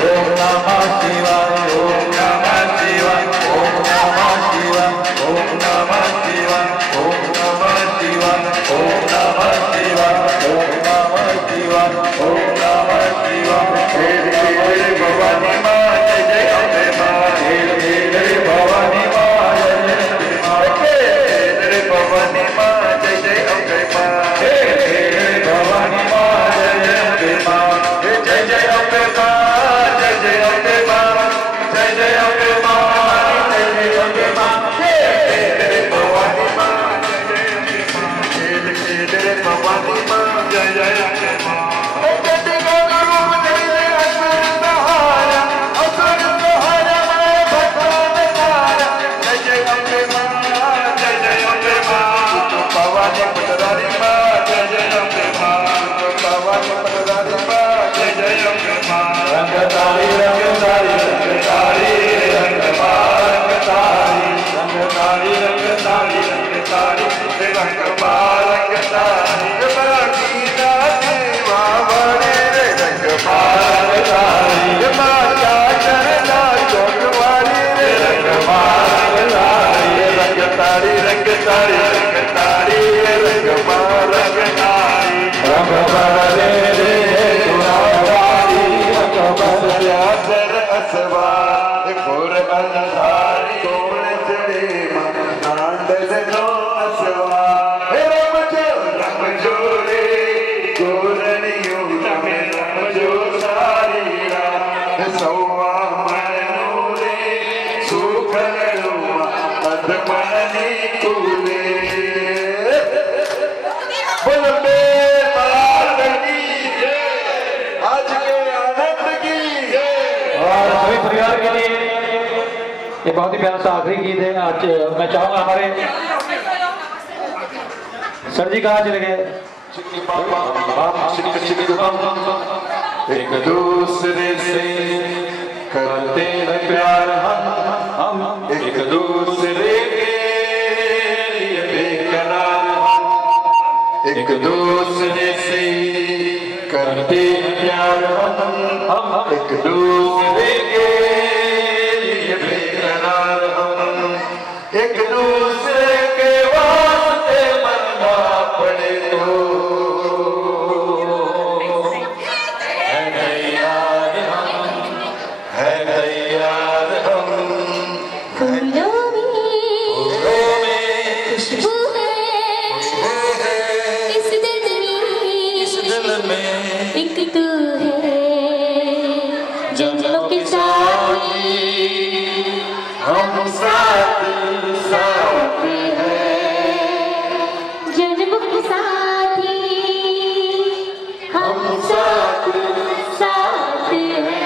ओम नमः शिवाय ओम नमः शिवाय ओम नमः शिवाय ओम नमः शिवाय ओम नमः शिवाय ओम नमः शिवाय ओम नमः शिवाय ओम नमः शिवाय हे हे भवानी मां जय जय अम्बे मां हे भवानी मां जय जय अम्बे मां हे भवानी मां जय जय अम्बे मां हे भवानी मां जय जय अम्बे मां हे जय जय अम्बे मां जय जय अम्बे मां जय जय अम्बे मां जय जय अम्बे मां हे भवानी मां जय जय अम्बे मां हे भवानी मां जय जय अम्बे मां ये बहुत ही प्यारा सा आखिरी गीत है। आज मैं चाहूंगा हमारे सर जी कहाँ चले गए? एक दूसरे से करते हैं प्यार हम एक दूसरे के लिए बेकरार एक दूसरे से करते हैं प्यार हम एक दूसरे के लिए बेकरार हम एक दूसरे के वास्ते मरना पड़े तो है तैयार हम फूलों में खुशबू है इस दिल में एक तू है जन्मों के साथी हम साथ साथ हैं जन्मों के साथी हम साथ साथ हैं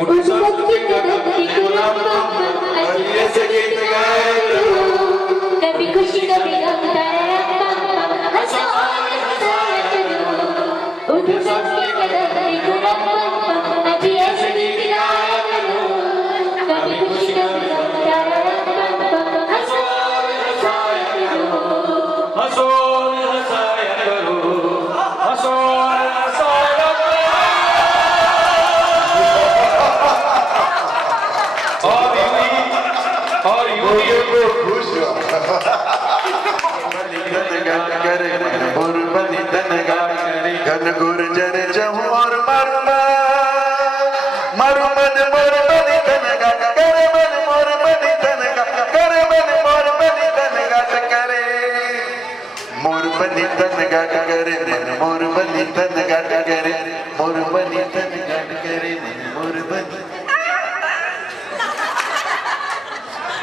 उन सबके कदम की गुलाम ऐसे गीत गाए कभी खुशी कभी गम हंसो उन सबके कदम की गुलाम अभी ऐसे गीत गाए कभी खुशी कभी गम हंसो हंसो हंसाया करो हंसो हंसाया और यूं को खुश घन गुर्जर जहूं और मर मन मोर बनि धन गा करे मन मोर बनि धन गा करे मन मोर बनि धन गा करे मोर बनि धन गा करे मन मोर बनि धन गा करे मोर बनि धन गा करे मन मोर बनि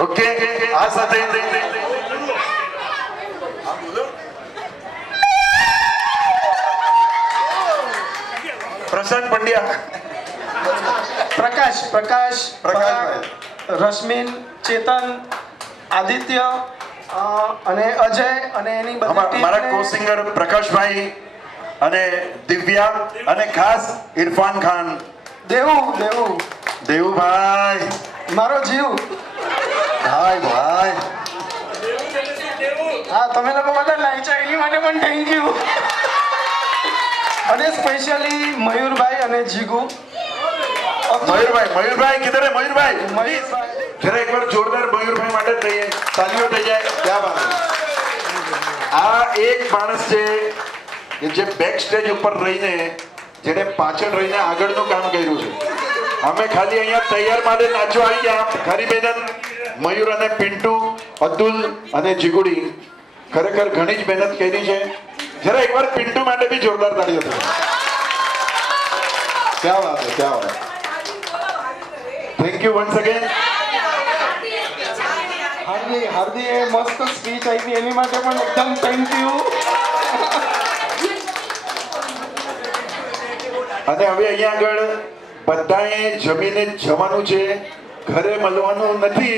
ओके आ साथे प्रशांत पंड्या प्रकाश प्रकाश प्रकाश रश्मिन चेतन આદિત્ય અને અજય અને એની બધી મારા ટીમને કો-સિંગર પ્રકાશભાઈ અને દિવ્યા અને ખાસ ઇરફાન ખાન, દેવું દેવુભાઈ, મારો જીવ. ભાઈ હા, તમે લોકો બધા લાઈચા એની માટે પણ થેન્ક યુ. અને સ્પેશિયલી મયુરભાઈ અને જીગુ. મયુરભાઈ કિધર હે મયુરભાઈ? મયુરભાઈ જરા એકવાર જોરદાર મયુરભાઈ માટે જ થઈએ, તાલીઓ થઈ જાય. ક્યાં વાત છે. આ એક માણસ છે કે જે બેક સ્ટેજ ઉપર રહીને, જેને પાછળ રહીને આગળનું કામ કર્યું છે. અમે ખાલી અહીંયા તૈયાર માટે નાચવા આવી ગયા. ખરી મહેનત મયુર અને પિન્ટુ, અતુલ અને જીગુડી ખરેખર ઘણી જ મહેનત કરી છે. જરા એકવાર પિન્ટુ માટે બી જોરદાર તાળીઓ થાય. ક્યાં વાત છે, ક્યાં વાત. Thank you once again. હાર્દીએ મસ્ત સ્પીચ આપી એની માટે પણ એકદમ થેન્ક યુ. અને હવે અહીંયા આગળ બધાએ જમીને જવાનું છે, ઘરે મળવાનું નથી.